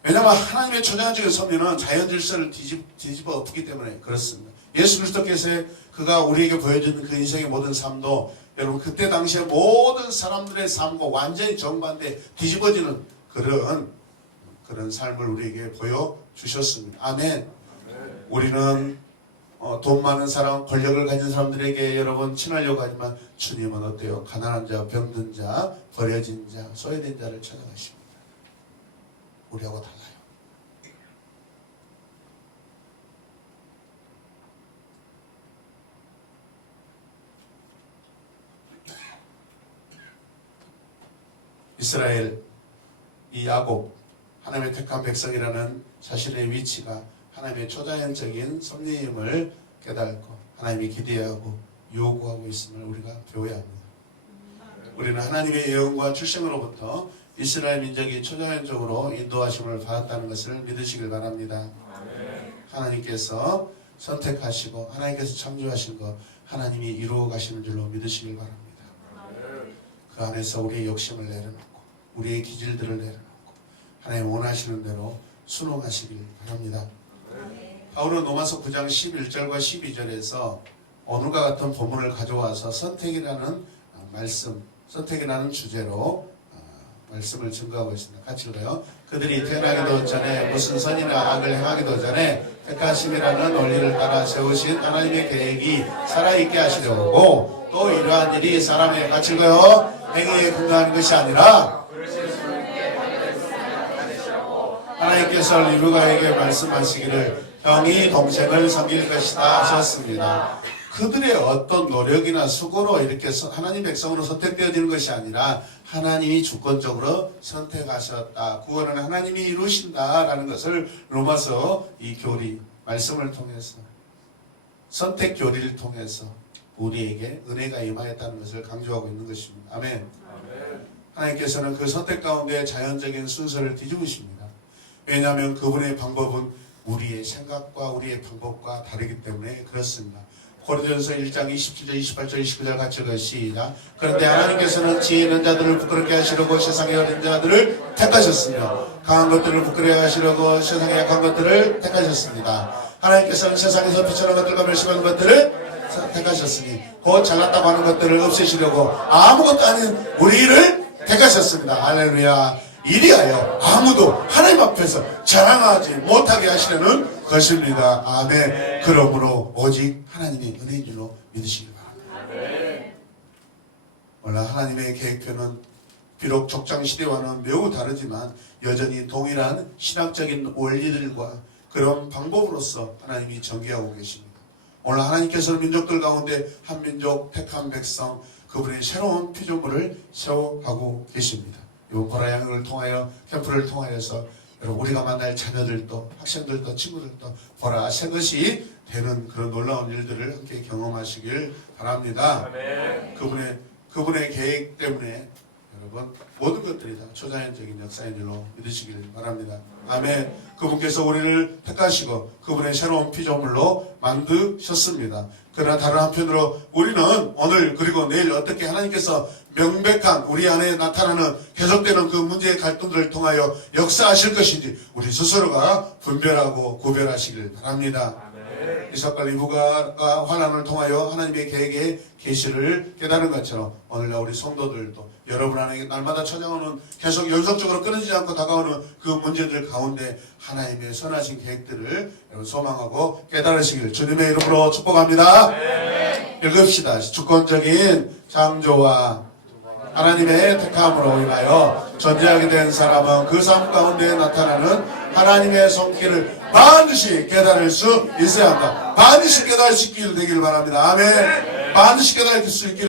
왜냐하면 하나님의 초자연적인 섭리는 자연 질서를 뒤집어 엎기 때문에 그렇습니다. 예수 그리스도께서 그가 우리에게 보여준 그 인생의 모든 삶도 여러분 그때 당시에 모든 사람들의 삶과 완전히 정반대 뒤집어지는 그런 삶을 우리에게 보여주셨습니다. 아멘. 우리는 돈 많은 사람, 권력을 가진 사람들에게 여러분 친하려고 하지만 주님은 어때요? 가난한 자, 병든 자, 버려진 자, 소외된 자를 찾아가십니다. 우리하고 달라요. 이스라엘, 이 야곱, 하나님의 택한 백성이라는 자신의 위치가 하나님의 초자연적인 섭리임을 깨닫고 하나님이 기대하고 요구하고 있음을 우리가 배워야 합니다. 우리는 하나님의 예언과 출생으로부터 이스라엘 민족이 초자연적으로 인도하심을 받았다는 것을 믿으시길 바랍니다. 하나님께서 선택하시고 하나님께서 창조하신 것 하나님이 이루어 가시는 줄로 믿으시길 바랍니다. 그 안에서 우리의 욕심을 내려놓고 우리의 기질들을 내려놓고 하나님 원하시는 대로 순응하시길 바랍니다. 바울은 로마서 9장 11절과 12절에서 오늘과 같은 본문을 가져와서 선택이라는 말씀, 선택이라는 주제로 말씀을 증거하고 있습니다. 같이 읽어요. 그들이 태어나기도 전에 무슨 선이나 악을 행하기도 전에 택하심이라는 원리를 따라 세우신 하나님의 계획이 살아있게 하시려고 또 이러한 일이 사람의 같이 읽어요. 행위에 근거하는 것이 아니라 하나님께서 리브가에게 말씀하시기를 형이 동생을 섬길 것이다 하셨습니다. 그들의 어떤 노력이나 수고로 이렇게 하나님 백성으로 선택되어지는 것이 아니라 하나님이 주권적으로 선택하셨다. 구원은 하나님이 이루신다라는 것을 로마서 이 교리 말씀을 통해서 선택 교리를 통해서 우리에게 은혜가 임하였다는 것을 강조하고 있는 것입니다. 아멘. 하나님께서는 그 선택 가운데 자연적인 순서를 뒤집으십니다. 왜냐하면 그분의 방법은 우리의 생각과 우리의 방법과 다르기 때문에 그렇습니다. 고린도전서 1장 27절, 28절, 29절 같이 시작. 그런데 하나님께서는 지혜 있는 자들을 부끄럽게 하시려고 세상의 어린 자들을 택하셨으며 강한 것들을 부끄러워 하시려고 세상의 약한 것들을 택하셨습니다. 하나님께서는 세상에서 비천한 것들과 멸시하는 것들을 택하셨으니 곧 잘났다고 하는 것들을 없애시려고 아무것도 아닌 우리를 택하셨습니다. 할렐루야. 이리하여 아무도 하나님 앞에서 자랑하지 못하게 하시려는 것입니다. 아멘. 그러므로 오직 하나님의 은혜인 줄로 믿으시기 바랍니다. 물론 하나님의 계획표는 비록 족장시대와는 매우 다르지만 여전히 동일한 신학적인 원리들과 그런 방법으로서 하나님이 전개하고 계십니다. 오늘 하나님께서는 민족들 가운데 한 민족 택한 백성 그분의 새로운 피조물을 세워가고 계십니다. 이 보라양을 통하여 캠프를 통하여서 여러분 우리가 만날 자녀들도 학생들도 친구들도 보라 새 것이 되는 그런 놀라운 일들을 함께 경험하시길 바랍니다. 그분의 계획 때문에 여러분 모든 것들이 다 초자연적인 역사인 줄로 믿으시길 바랍니다. 아멘. 그분께서 우리를 택하시고 그분의 새로운 피조물로 만드셨습니다. 그러나 다른 한편으로 우리는 오늘 그리고 내일 어떻게 하나님께서 명백한 우리 안에 나타나는 계속되는 그 문제의 갈등들을 통하여 역사하실 것인지 우리 스스로가 분별하고 구별하시길 바랍니다. 이삭과 리브가가 환난을 통하여 하나님의 계획의 계시를 깨달은 것처럼 오늘날 우리 성도들도 여러분 안에 날마다 찾아오는 계속 연속적으로 끊이지 않고 다가오는 그 문제들 가운데 하나님의 선하신 계획들을 여러분 소망하고 깨달으시길 주님의 이름으로 축복합니다. 읽읍시다. 주권적인 창조와 하나님의 택함으로 인하여 존재하게 된 사람은 그 삶 가운데 나타나는 하나님의 손길을 반드시 깨달을 수 있어야 한다. 반드시 깨달을 수 있길 되길 바랍니다. 아멘. 반드시 깨달을 수 있길